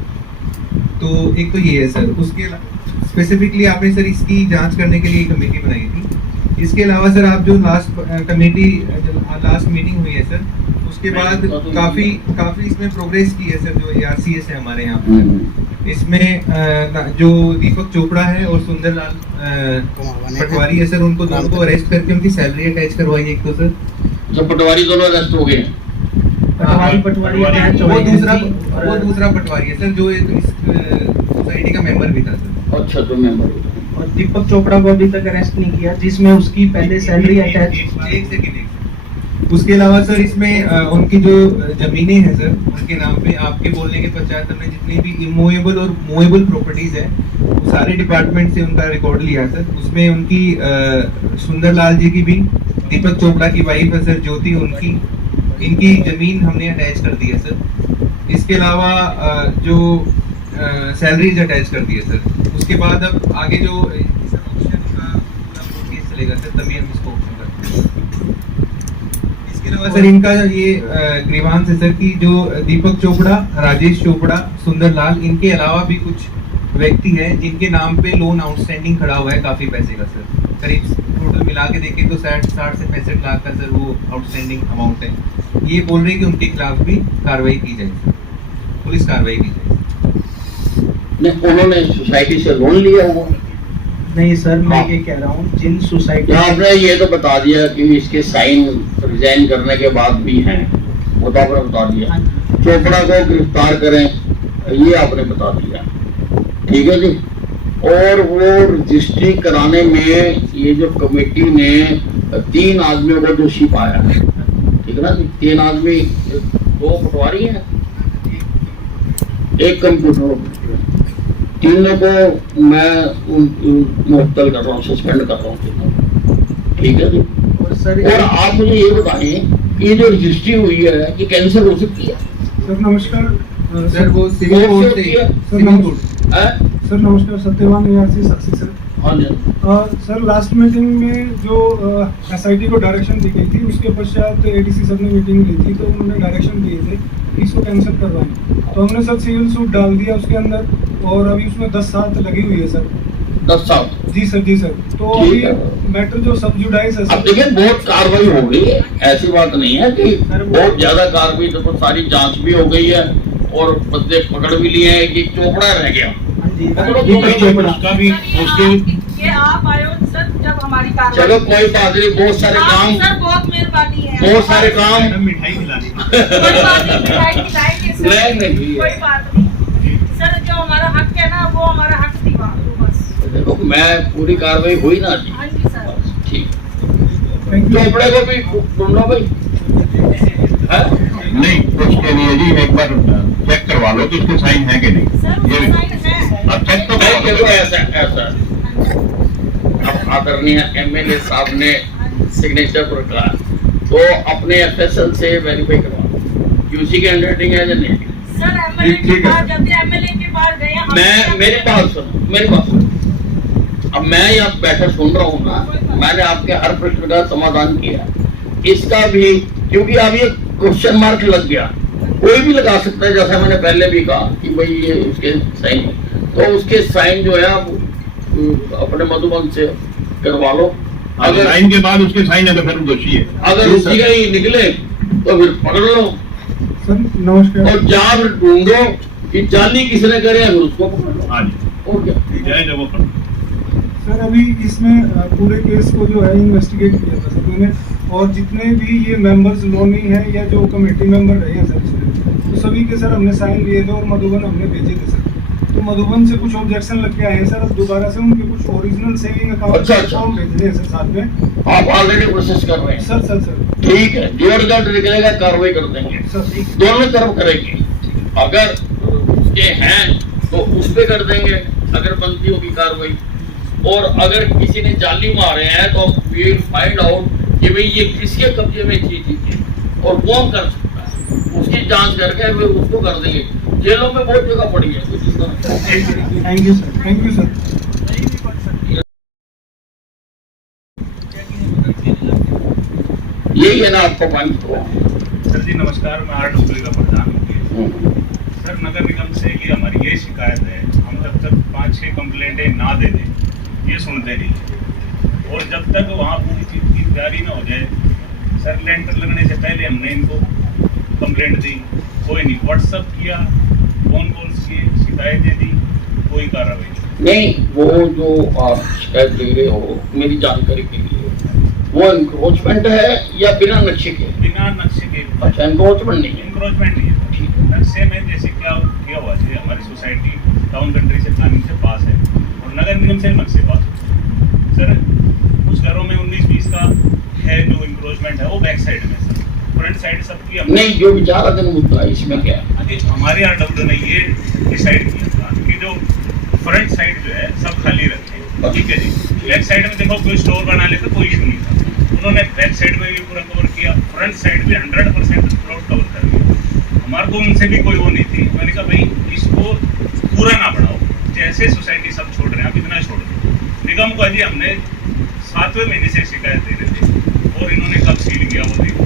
तो एक तो ये है सर। उसके स्पेसिफिकली आपने सर इसकी जांच करने के लिए कमेटी बनाई थी। इसके अलावा सर आप जो लास्ट मीटिंग हुई है सर, उसके बाद काफी इसमें प्रोग्रेस की है सर। जो ARCS है हमारे यहाँ पर, इसमें जो दीपक चोपड़ा है और सुंदरलाल पटवारी है सर, उनको दोनों को अरेस्ट करके उनकी सैलरी अटैच करवाई। एक तो सर जो पटवारी दोनों अरेस्ट हो गए हैं, पटवारी वो दूसरा पटवारी है सर, जो इस सोसाइटी का मेंबर भी था सर। अच्छा, तो मेंबर। और दीपक चोपड़ा को अभी तक अरेस्ट नहीं किया, जिसमें उसकी पहले सैलरी अटैच। उसके अलावा सर इसमें उनकी जो जमीनें हैं सर, उनके नाम पे आपके बोलने के पश्चात हमने जितनी भी इमूवेबल और मूवेबल प्रॉपर्टीज है वो सारे डिपार्टमेंट से उनका रिकॉर्ड लिया सर। उसमें उनकी सुंदरलाल जी की भी, दीपक चोपड़ा की वाइफ है सर ज्योति, इनकी जमीन हमने अटैच कर दी है सर। इसके अलावा जो सैलरीज अटैच कर दी है सर। उसके बाद अब आगे जो ऑप्शन का पूरा केस चलेगा सर, तभी हम इसको ऑप्शन करते हैं। इसके अलावा सर इनका ये ग्रीवांस है सर कि जो दीपक चोपड़ा, राजेश चोपड़ा, सुंदरलाल, इनके अलावा भी कुछ व्यक्ति हैं जिनके नाम पे लोन आउटस्टैंडिंग खड़ा हुआ है काफी पैसे का सर। करीब टोटल मिला के देखें तो 60 से 65 लाख का सर वो आउटस्टैंडिंग अमाउंट है। ये बोल रहे हैं कि उनके खिलाफ भी कार्रवाई की जाए सर, पुलिस कार्रवाई की जाए। नहीं, उन्होंने सोसाइटी से लोन लिया हुआ? नहीं सर, मैं ये कह रहा हूँ जिन सोसाइटी, आपने ये तो बता दिया कि इसके साइन रिजाइन करने के बाद भी हैं, वो तो आपने बता दिया। चोपड़ा को गिरफ्तार करें, ये आपने बता दिया, ठीक है जी। और वो रजिस्ट्री कराने में ये जो कमेटी ने 3 आदमियों को दोषी पाया, ठीक है ना जी। 3 आदमी, 2 पटवारी हैं, 1 कंप्यूटर। तीनों को मैं मुअत्तल कर रहा हूँ, सस्पेंड कर रहा हूँ, ठीक है जी। और आप मुझे ये बताएं कि ये जो रजिस्ट्री हुई है ये कैंसिल हो सकती है? सर नमस्कार, सर वो सिविल कोड से सिविल कोड सर नमस्कार, सत्यवान निवासी साक्षी सर। हाँ जी सर लास्ट मीटिंग में जो एसआईटी को डायरेक्शन दी गई थी उसके पश्चात एडीसी सर ने मीटिंग ली थी, तो उन्होंने डायरेक्शन दिए थे कि इसको कैंसिल करवाएं। तो हमने सर सिविल सूट डाल दिया उसके अंदर, और अभी उसमें 10 साल लगी हुई है सर। 10 साल? जी सर, जी सर। तो अभी मैटर जो सब जुडाइस है अब देखिए बहुत कार्रवाई हो गई है, ऐसी बात नहीं है कि बहुत ज्यादा कार्रवाई, तो सारी जांच भी हो गई है और बंदे पकड़ भी लिए हैं कि चोपड़ा रह गया। उसका भी उसके ये आप आए हो सर जब हमारी चलो कोई बात नहीं, बहुत सारे काम सर, बहुत मेहरबानी है, बहुत सारे काम मिठाई खिलानी नहीं कोई बात नहीं सर, जो हमारा हक है ना वो हमारा हक दिवा दो बस। देखो मैं पूरी कार्रवाई हुई ना जी। हाँ जी सर। ठीक, चोपड़े को भी ढूंढो भाई। नहीं, उसके लिए जी एक बार चेक करवा लो कि उसके साइन है कि नहीं। सर ये अब चेक तो करो। देखो ऐसा अब आदरणीय एमएलए साहब ने सिग्नेचर पर कहा, तो अपने एफएसएल से वेरीफाई करवा यूसी के हैंडराइटिंग है या नहीं। सर एमएलए के पास जाते, एमएलए के पास गए, मैं मेरे पास सुनो, अब मैं यहाँ बैठा सुन रहा हूँ ना, मैंने आपके हर प्रश्न का समाधान किया, इसका भी, क्योंकि अब ये क्वेश्चन मार्क लग गया, कोई भी लगा सकता है, जैसा मैंने पहले भी कहा कि भाई ये उसके साइन, तो उसके साइन जो है आप अपने मधुबन से करवा लो। अगर साइन के बाद उसके साइन है तो फिर दोषी है। अगर उसी का ही निकले तो फिर पकड़ लो सर। नमस्कार। और जान ढूंढो कि जाली किसने करे, अगर उसको पकड़ लो। हाँ जी, और क्या जय जब वो सर अभी इसमें पूरे केस को जो है इन्वेस्टिगेट किया था सर मैंने, और जितने भी ये मेंबर्स लोनी हैं या जो कमेटी मेंबर रहे हैं सर इसमें, तो सभी के सर हमने साइन लिए थे और मधुबन हमने भेजे थे सर। तो मधुबन से कुछ ऑब्जेक्शन लग के आए हैं सर, अब दोबारा से उनके कुछ ओरिजिनल सेविंग अकाउंट फॉर्म भेज रहे हैं सर साथ में। आप ऑलरेडी प्रोसेस कर रहे हैं सर। ठीक है, जो रिजल्ट निकलेगा कार्रवाई कर देंगे सर, दोनों तरफ करेंगे। अगर उसके हैं तो उस पे कर देंगे अगर बनती होगी कार्रवाई, और अगर किसी ने जाली मारे हैं तो वी विल फाइंड आउट कि भाई ये किसके कब्जे में चीज थी और कौन कर सकता है, उसकी जांच करके फिर उसको कर देंगे। जेलों में बहुत जगह पड़ी है कुछ इस तरह। Thank you sir, thank you sir. यही है ना आपका पॉइंट। सर जी नमस्कार, मैं आरडब्ल्यू का प्रधान हूँ सर। नगर निगम से ये हमारी ये शिकायत है, हम जब तक 5-6 कंप्लेंटें ना दे दें ये सुनते नहीं, और जब तक वहाँ पूरी चीज़ की तैयारी ना हो जाए, सर लेंटर लगने से पहले हमने इनको कंप्लेंट दी, कोई नहीं, व्हाट्सअप किया, फोन कॉल्स किए, शिकायतें दी, कोई कार्रवाई नहीं। वो जो आप शिकायत दे रहे हो, मेरी जानकारी के लिए, वो इंक्रोचमेंट है या बिना नक्शे के? बिना नक्शे के। अच्छा, इंक्रोचमेंट नहीं है। इंक्रोचमेंट नहीं है, ठीक है। नक्शे में जैसे क्या किया हुआ है, हमारी सोसाइटी टाउन कंट्री से प्लानिंग से पास है और नगर निगम से नक्शे पास है सर। कुछ घरों में 19-20 का है जो इंक्रोचमेंट है, वो बैक साइड में सर, फ्रंट साइड सबकी नहीं। जो विचाराधीन मुद्दा है इसमें क्या है, हमारे आरडब्ल्यू ने ये डिसाइड किया था कि जो फ्रंट साइड जो है सब खाली रखे, ठीक है जी। बैक साइड में देखो कोई स्टोर बना ले तो कोई इशू नहीं था, उन्होंने बैक साइड में भी पूरा कवर किया, फ्रंट साइड में 100% प्लॉट कवर कर दिया। हमारे को उनसे भी कोई वो नहीं थी, मैंने कहा भाई इसको पूरा ना बढ़ाओ, जैसे सोसाइटी सब छोड़ रहे हैं आप इतना छोड़ दो। निगम को अभी हमने 7वें महीने से शिकायत दे रहे थे और इन्होंने कब सील किया वो देखो,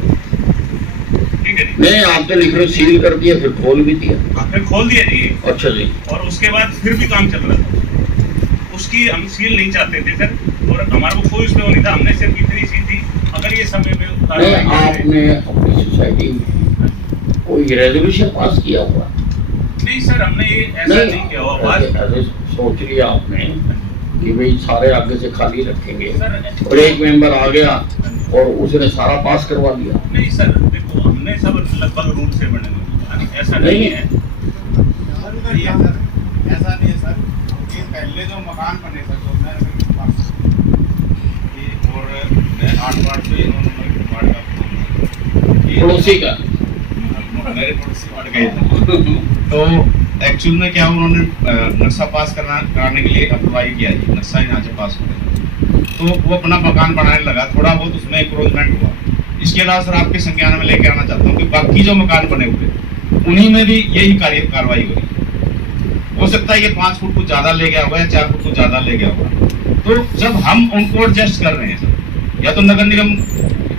ठीक है जी। नहीं, आप तो लिख रहे सील कर दिया, फिर खोल भी दिया। फिर खोल दिया जी। अच्छा जी। और उसके बाद फिर भी काम चल रहा था, उसकी हम सील नहीं चाहते थे सर, और हमारे को कोई उसमें नहीं था, हमने सिर्फ इतनी सी थी अगर ये समय में आपने अपनी सोसाइटी में कोई रेजोल्यूशन पास किया हुआ? नहीं सर, हमने ये ऐसा नहीं किया हुआ। ऐसे सोच लिया आपने कि भाई सारे आगे से खाली रखेंगे और एक मेंबर आ गया और उसने सारा पास करवा दिया? नहीं सर, देखो हमने सब लगभग रूल से बने हुए, ऐसा नहीं है। ऐसा नहीं है सर, ये पहले जो मकान बने सर और 8 वार्ड से वार्ड का पड़ोसी का मेरे पड़ोसी वार्ड गए तो एक्चुअल में क्या उन्होंने नक्शा पास कराने के लिए अप्लाई किया जी, नक्शा यहाँ से पास हो गया, तो वो अपना मकान बनाने लगा, थोड़ा बहुत उसमें इंक्रोचमेंट हुआ। इसके अलावा सर आपके संज्ञान में लेके आना चाहता हूँ कि बाकी जो मकान बने हुए उन्हीं में भी यही कार्रवाई हो रही है। हो सकता है ये 5 फुट को ज्यादा ले गया होगा या 4 फुट को ज्यादा ले गया होगा। तो जब हम उनको एडजस्ट कर रहे हैं सर, या तो नगर निगम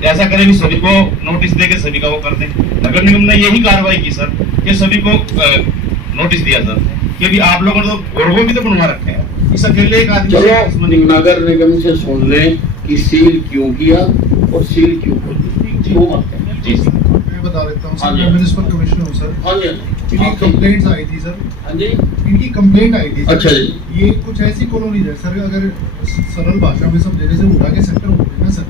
ऐसा करे कि सभी को नोटिस दे के सभी का वो कर दें। नगर निगम ने यही कार्रवाई की सर कि सभी को नोटिस दिया सर कि भी आप लोगों ने तो गोरगो भी तो बनवा रखे हैं, इस अकेले एक आदमी चलो नगर निगम से सुन लें कि सील क्यों किया और सील क्यों वो बात है। जी मैं बता देता हूँ सर, मैं म्युनिसिपल कमिश्नर हूँ सर। हाँ जी, इनकी कंप्लेंट्स आई थी सर। हाँ जी, इनकी कंप्लेंट आई थी। अच्छा जी, ये कुछ ऐसी कॉलोनी है सर, अगर सरल भाषा में सब जैसे उठा के सेक्टर होते हैं ना सर,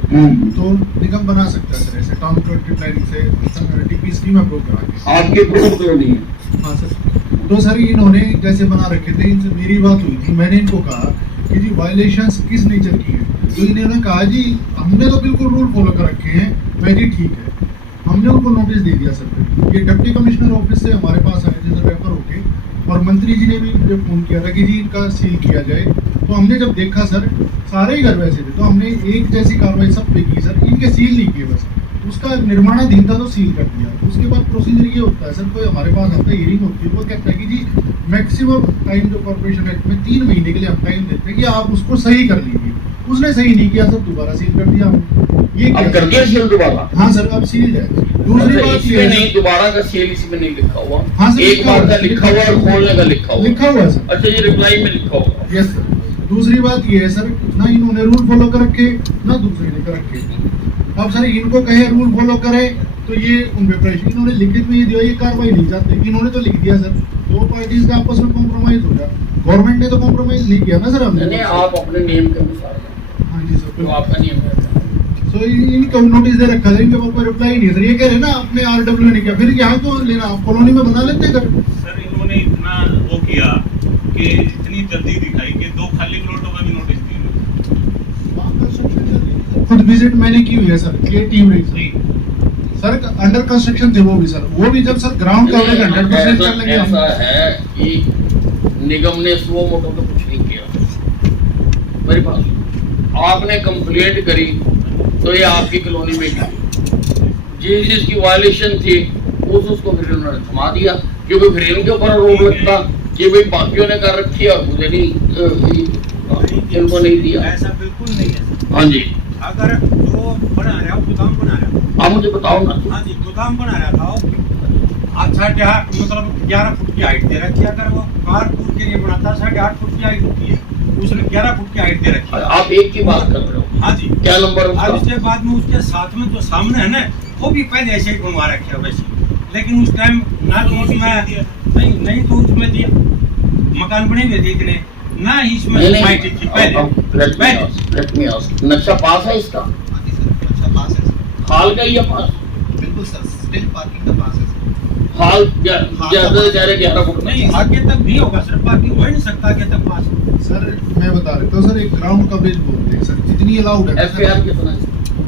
तो निगम बना सकता है सर ऐसे टाउन प्लानिंग से टीपी स्कीम अप्रूव करा के। आपकी अप्रूव कॉलोनी है? हाँ सर। तो सर इन्होंने जैसे बना रखे थे, इनसे मेरी बात हुई थी, मैंने इनको कहा कि जी वायलेशंस किस नेचर की है। तो इन्होंने कहा जी हमने तो बिल्कुल रूल फॉलो कर रखे हैं। मैं जी ठीक है, हमने उनको नोटिस दे दिया सर। ये डिप्टी कमिश्नर ऑफिस से हमारे पास आए थे सर रेफर होके, और मंत्री जी ने भी मुझे फोन किया था कि जी इनका सील किया जाए। तो हमने जब देखा सर सारे ही घर वैसे थे, तो हमने एक जैसी कार्रवाई सब पे की सर। इनके सील नहीं किए, बस उसका निर्माणाधीन था तो सील कर दिया। उसके बाद प्रोसीजर ये होता है सर, कोई हमारे पास आता है, हियरिंग होती है, वो कहता है कि जी मैक्सिमम टाइम जो कॉर्पोरेशन एक्ट में 3 महीने के लिए हम टाइम देते हैं कि आप उसको सही कर लीजिए। उसने सही नहीं किया सर, दोबारा सील कर दिया हमने। ये अब कर दिया सील दोबारा? हाँ सर, अब सील है। दूसरी बात ये नहीं, दोबारा का सील इसमें नहीं लिखा हुआ। हाँ सर, एक बार का लिखा हुआ और खोलने का लिखा हुआ। लिखा हुआ है सर। अच्छा, ये रिप्लाई में लिखा हुआ। Yes sir. दूसरी बात ये है सर, ना इन्होंने रूल फॉलो कर रखे ना दूसरे ने कर रखे। अब सर इनको कहे रूल फॉलो करे तो ये उन पे प्रेशर, इन्होंने लिखित में ये दिया, ये कार्रवाई नहीं चाहते। इन्होंने तो लिख दिया सर, 2 पार्टीज का आपस में कॉम्प्रोमाइज हो जाए। गवर्नमेंट ने तो कॉम्प्रोमाइज नहीं किया ना सर। हमने नहीं, आप अपने नियम के अनुसार। हाँ जी सर, तो आपका नियम है। सो इनको नोटिस दे रखा था, इनके ऊपर कोई रिप्लाई नहीं है सर। ये कह रहे हैं ना अपने RW ने किया, फिर यहाँ तो लेना, आप कॉलोनी में बना लेते घर। सर इन्होंने इतना वो किया कि इतनी जल्दी दिखाई कि 2 खाली प्लॉटों में भी नोटिस दिए। खुद विजिट मैंने की हुई है सर, ये टीम रही सर। अंडर कंस्ट्रक्शन थे वो भी सर, वो भी जब सर ग्राउंड कवरेज 100% कर लेंगे। ऐसा है कि निगम ने स्लो मोटो तो कुछ नहीं किया मेरे पास। आपने कंप्लेंट करी तो ये आपकी कॉलोनी में जिस जिसकी वायलेशन थी उसको फिर उन्होंने थमा दिया, क्योंकि फिर इनके ऊपर आरोप लगता कि भाई बाकियों ने कर रखी है और मुझे नहीं, इनको नहीं दिया। ऐसा बिल्कुल नहीं है। हाँ जी, अगर जो बना रहा हो, गोदाम बना रहा हो, आप मुझे बताओ ना। हाँ जी, गोदाम बना रहा था, अच्छा मतलब 11 फुट की हाइट दे रखी है। अगर वो कारपूर के लिए बनाता 8.5 फुट की हाइट होती है, उसने 11 फुट की हाइट दे रखी है। आप एक की बात कर रहे हो? हाँ जी। क्या नंबर? और उसके बाद में उसके साथ में जो सामने है ना, वो भी पहले ऐसे ही बनवा रखे है वैसे, लेकिन उस टाइम ना तो उसमें नहीं तो उसमें दिया मकान बने हुए थे इतने, ना ही इसमें सोसाइटी थी पहले। नक्शा पास है इसका? हाल का ही है पास? बिल्कुल सर, स्टिल पार्किंग का पास है। हाल ज्यादा 11 फुट नहीं, आगे तक नहीं होगा सर, पार्किंग हो ही नहीं सकता आगे तक पास। सर मैं बता देता हूँ सर, एक ग्राउंड कवरेज बोलते हैं सर, जितनी अलाउड है। FAR कितना है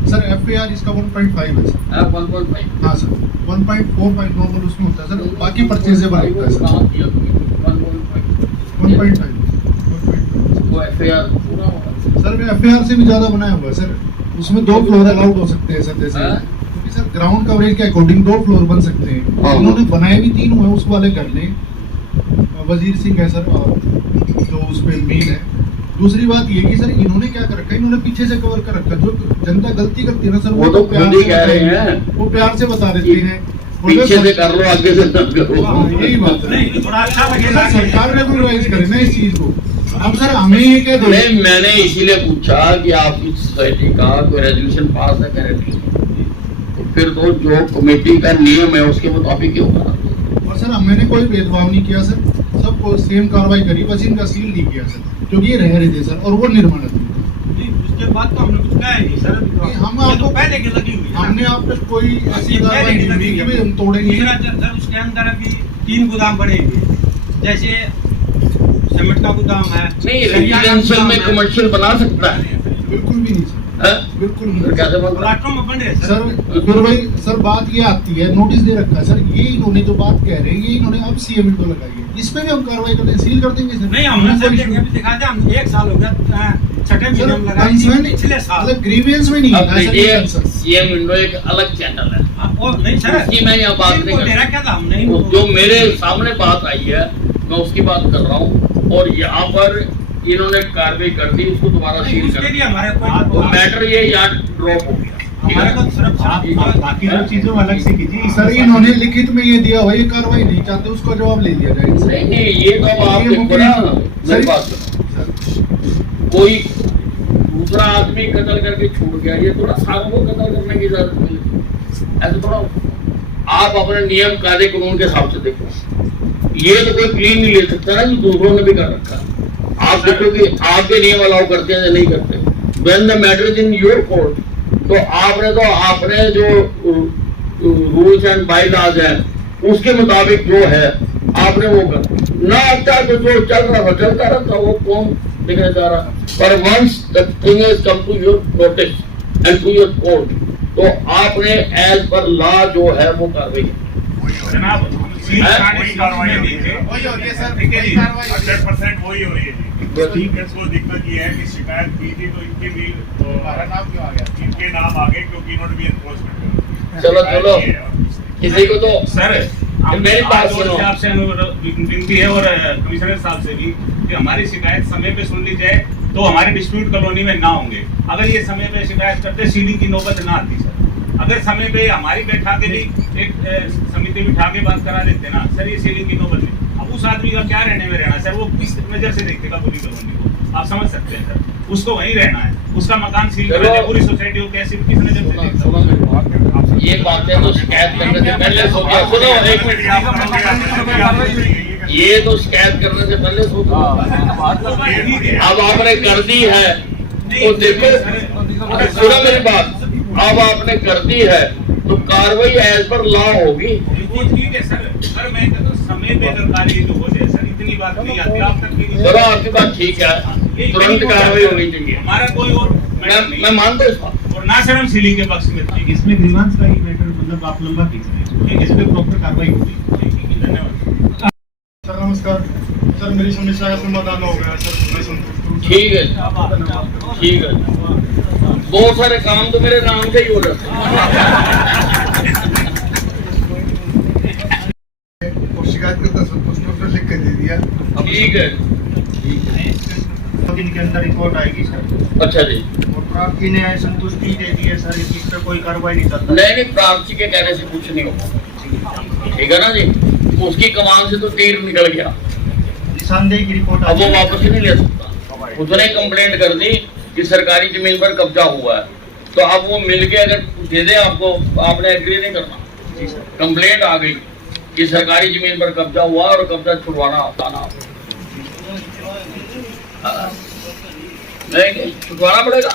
सर? FAR इसका 1.5 है सर। 1.5? हाँ सर, 1.45 नॉर्मल उसमें होता है सर, बाकी परचेजेबल होता है सर। 1.5 वो FAR पूरा होगा सर। मैं FAR से भी ज्यादा बनाया हुआ है सर, उसमें 2 फ्लोर अलाउड हो सकते हैं सर। जैसे क्योंकि सर ग्राउंड कवरेज के अकॉर्डिंग 2 फ्लोर बन सकते हैं। उन्होंने बनाए भी 3 हुए, उस वाले घर ने वजीर सिंह है सर, और जो उस पे मेन है। दूसरी बात ये कि सर इन्होंने क्या कर रखा है, इन्होंने पीछे से कवर कर रखा है। जो जनता गलती करती है ना सर, वो तो खुद ही कह रहे हैं, वो प्यार से बता देते हैं, पीछे से कर लो आगे से मत करो। यही बात है। थोड़ा अच्छा लगेगा सरकार रेगुलराइज करे ना इस चीज को। अब सर हमें ये क्या दो, मैंने इसीलिए पूछा कि आपकी सोसाइटी का कोई रेजोल्यूशन पास है गारंटी, तो फिर तो जो कमेटी का नियम है उसके मुताबिक ही होगा। और सर मैंने कोई भेदभाव नहीं किया सर, सबको सेम कार्रवाई करी, बस इनका सील नहीं किया सर, क्योंकि ये रह रहे थे सर, और वो निर्माण उसके बाद तो हमने कुछ कहा नहीं सर। हम आपको पहले की लगी हुई, हमने आप पे कोई ऐसी कार्रवाई नहीं की कि हम तोड़ेंगे। सर उसके अंदर अभी 3 गोदाम बने हुए, जैसे सीमेंट का गोदाम है। नहीं, रेजिडेंशियल में कमर्शियल बना सकता है? बिल्कुल भी नहीं सर। बिल्कुल फिर कैसे बनता? प्लाटों में बन रहे सर फिर भाई सर बात ये आती है, नोटिस दे रखा है सर, ये इन्होंने जो बात कह रहे हैं ये इन्होंने अब सीएम विंडो लगाई है, इस पे भी हम कार्रवाई करते हैं, सील कर देंगे सर। नहीं, हमने सर अभी दिखा दिया, हम 1 साल हो गया छठे महीने में लगाई पिछले साल, मतलब ग्रीवियंस में नहीं अब है, ऐसा देखिए नहीं है सर। सीएम विंडो एक अलग चैनल है, और नहीं सर उसकी मैं यहाँ बात नहीं कर डेरा क्या था, हम नहीं जो मेरे सामने बात आई है मैं उसकी बात कर रहा हूँ, और यहाँ पर इन्होंने कार्रवाई कर दी, उसको दोबारा सील कर दिया। वो मैटर ये यहाँ ड्रॉप हो गया। बाकी जो चीजों अलग से कीजिए। सर इन्होंने लिखित में ये दिया हुआ, ये कार्रवाई नहीं चाहते, उसका जवाब ले लिया जाए। नहीं नहीं, ये तो अब आप देखो ना, मेरी बात सुनो, कोई दूसरा आदमी कत्ल करके छूट गया, ये थोड़ा सारों को कत्ल करने की इजाजत मिली, ऐसा थोड़ा। आप अपने नियम कायदे कानून के हिसाब से देखो, ये तो कोई क्लीन नहीं ले सकता ना, जो दूसरों ने भी कर रखा। आप देखो कि आपके नियम अलाउ करते हैं या नहीं करते। When the matter is in your court, तो आपने जो रूल्स एंड बाई लॉज है उसके मुताबिक जो है आपने वो कर ना, अच्छा तो जो चल रहा था चलता रहता, वो कौन देखने जा रहा। पर once the thing is come to your notice and to your court, तो आपने एज पर लॉ जो है वो कार्रवाई जनाब कार्रवाई वही हो रही है सर, 100% वही हो रही है। को दिक्कत ये है कि शिकायत की थी तो इनके भी नाम क्यों आ गया, इनके नाम आ गए क्योंकि इन्होंने भी एनफोर्समेंट चलो किसी को तो सर मेरी बात सुनो, आपसे विनती है और कमिश्नर साहब से भी कि हमारी शिकायत समय पे सुन ली जाए, तो हमारे डिस्प्यूट कॉलोनी में ना होंगे। अगर ये समय पे शिकायत करते सीलिंग की नौबत ना आती सर, अगर समय पे हमारी बैठा के भी एक समिति बिठा के बात करा देते ना सर, ये सीलिंग की नौबत नहीं। अब उस आदमी का क्या रहने में रहना सर, वो किस नजर से देखेगा पूरी कॉलोनी को, आप समझ सकते हैं सर। उसको वहीं रहना है, उसका मकान सील कर दे, पूरी सोसाइटी को कैसे किस नजर से देखता। ये बातें तो शिकायत करने से पहले सोचा, सुनो एक मिनट, ये तो शिकायत करने से पहले सोचा, अब आपने कर दी है तो देखो, सुनो मेरी बात, अब आपने कर दी है तो कार्रवाई एज पर लॉ होगी। ठीक है सर, सर मैं कहता हूं समय पे अगर कार्य जो हो जाए सर, इतनी बात नहीं आती आप तक भी। चलो आपकी बात ठीक है, तुरंत कार्रवाई होनी चाहिए, हमारा कोई और मैं मानता हूँ इस बात, और ना सर हम सीलिंग के पक्ष में थे। इसमें ग्रीवांस का ही मैटर मतलब आप लंबा खींच रहे हैं, इस पे प्रॉपर कार्रवाई होगी। धन्यवाद सर। नमस्कार सर, मेरी समस्या का समाधान हो गया सर, मैं संतुष्ट हूं। ठीक है ठीक है, बहुत सारे काम तो मेरे नाम से ही हो जाते हैं। और शिकायत करता संतुष्ट होकर लिख के दे दिया। ठीक है, दिन के अंदर रिपोर्ट आएगी सर। अच्छा जी, और प्रार्थी ने संतुष्टि दे दी है सर, इस पर कोई कार्रवाई नहीं करता। नहीं प्रार्थी के कहने से कुछ नहीं होगा, ठीक है ना जी। उसकी कमान से तो तीर निकल गया, निशानदेही की रिपोर्ट अब वो वापस ही नहीं ले सकता। उसने कंप्लेंट कर दी कि सरकारी जमीन पर कब्जा हुआ है, तो अब वो मिलके अगर दे दे आपको, आपने एग्री नहीं करना। कंप्लेंट आ गई कि सरकारी जमीन पर कब्जा हुआ और कब्जा छुड़वाना आना, नहीं छुड़वाना पड़ेगा।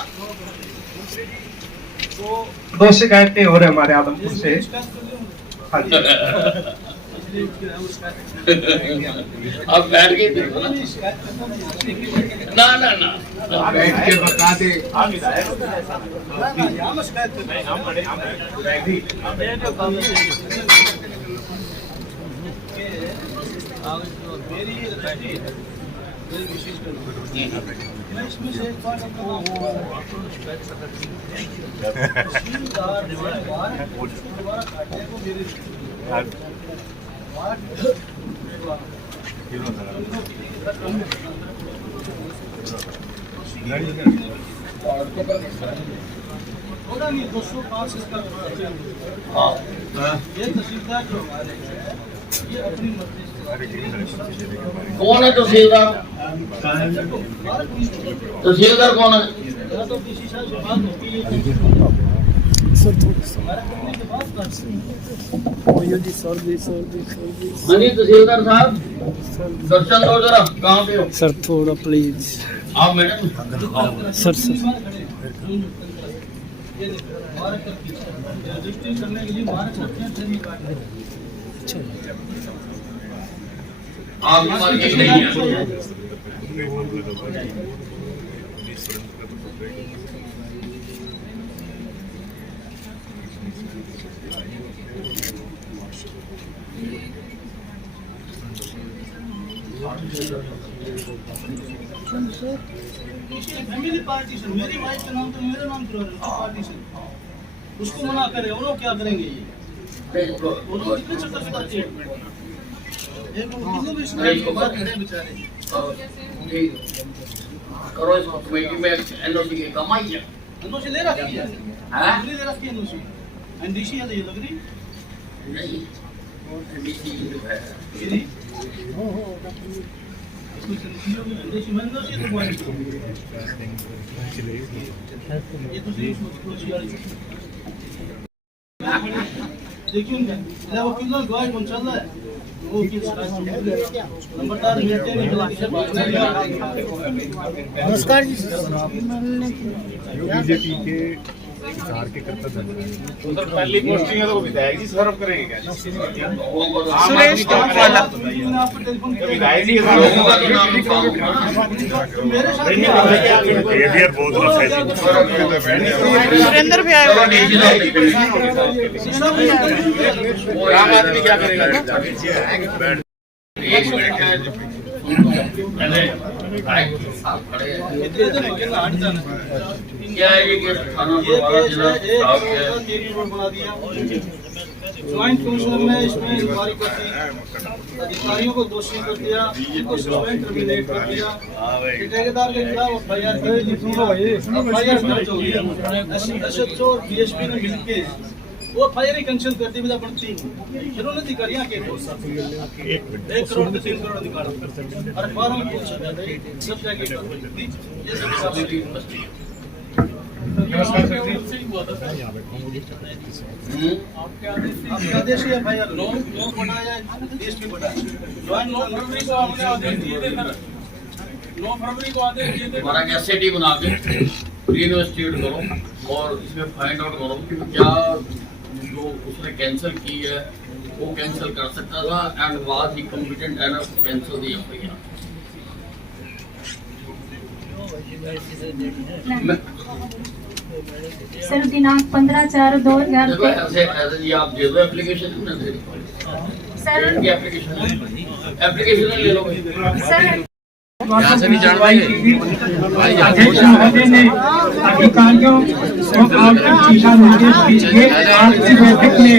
2 शिकायतें हो रहे हमारे आदमपुर से। हाँ जी अब बैठ के देखो ना, ना बैठ के बता दे। मैं इसमें से एक बात आपको शिकायत कर रखी थोड़ा नहीं 205 इसका ये तहसीलदार जो हमारे ये अपनी मर्जी से। कौन है तहसीलदार? तहसीलदार कौन है? तो किसी से बात होती है तहसीलदार साहब दर्शन दो जरा, कहाँ पे हो सर? थोड़ा प्लीज आप मैडम सर रजिस्ट्री करने के लिए आप मार्केट नहीं है। फैमिली पार्टीशन, मेरी वाइफ के नाम तो मेरा नाम पार्टीशन, उसको मना करे और वो क्या करेंगे ये? वो तो कितने चक्कर से करते हैं, एक कितने भी इसको बात करें बेचारे। करो इसको कमेटी में एनओसी की कमाई है, एनओसी ले रखी है, हाँ ले रखी है एनओसी, एनडीसी है तो ये लग रही नहीं, एनडीसी जो है एनडीसी मैंने तो ये तो देखिए उनका वो किलो गवाही कौन चल रहा है वो किस नंबरदार लेते नहीं नमस्कार जी। बीजेपी के कार के कर्तव्य तो सर पहली पोस्टिंग है तो विधायक जी सर्व करेंगे क्या? सुरेश वाला विधायक जी सुरेंद्र भी आएगा। आम आदमी क्या करेगा? एक मिनट पहले साहब खड़े हैं, क्या है ये केस थाना प्रभारी जिला साहब के बना दिया ज्वाइंट कमिश्नर ने इसमें इंक्वायरी कर दी, अधिकारियों को दोषी कर दिया, इनको सस्पेंड टर्मिनेट कर दिया, ठेकेदार के खिलाफ एफआईआर दर्ज हो गया। एसएचओ और बीएसपी ने मिलकर वो एफआईआर ही कैंसिल कर दी, अपन 3 इन्होंने अधिकारियां के 1 करोड़ के 3 करोड़ अधिकारी और अखबारों में पूछा गया सब जगह ये सब नमस्कार सर जी। आपके आदेश है एफआईआर लो बनाया डीएसपी बनाया ज्वाइंट 9 फरवरी को हमने आदेश दिए थे सर, 9 फरवरी को आदेश दिए थे। हमारा एसएटी बना के रीइन्वेस्टिगेट करो और इसमें फाइंड आउट करो कि क्या जो उसने कैंसिल की है वो कैंसिल कर सकता था and was he competent enough cancel the FIR. Sir दिनांक 15/4/2023 देखो ऐसे ये आप दे दो एप्लीकेशन ना दे दो सर की एप्लीकेशन ले लो सर यहाँ से नहीं जान पाएंगे। अध्यक्ष महोदय ने अधिकारियों को आवश्यक दिशा निर्देश दिए। आज की बैठक में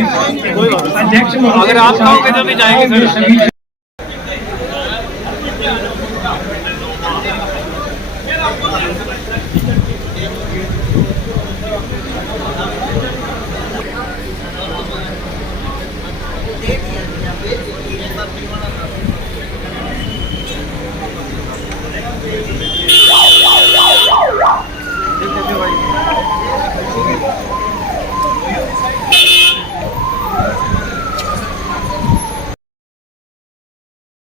अध्यक्ष महोदय अगर आप कहोगे तो भी जाएंगे सभी ये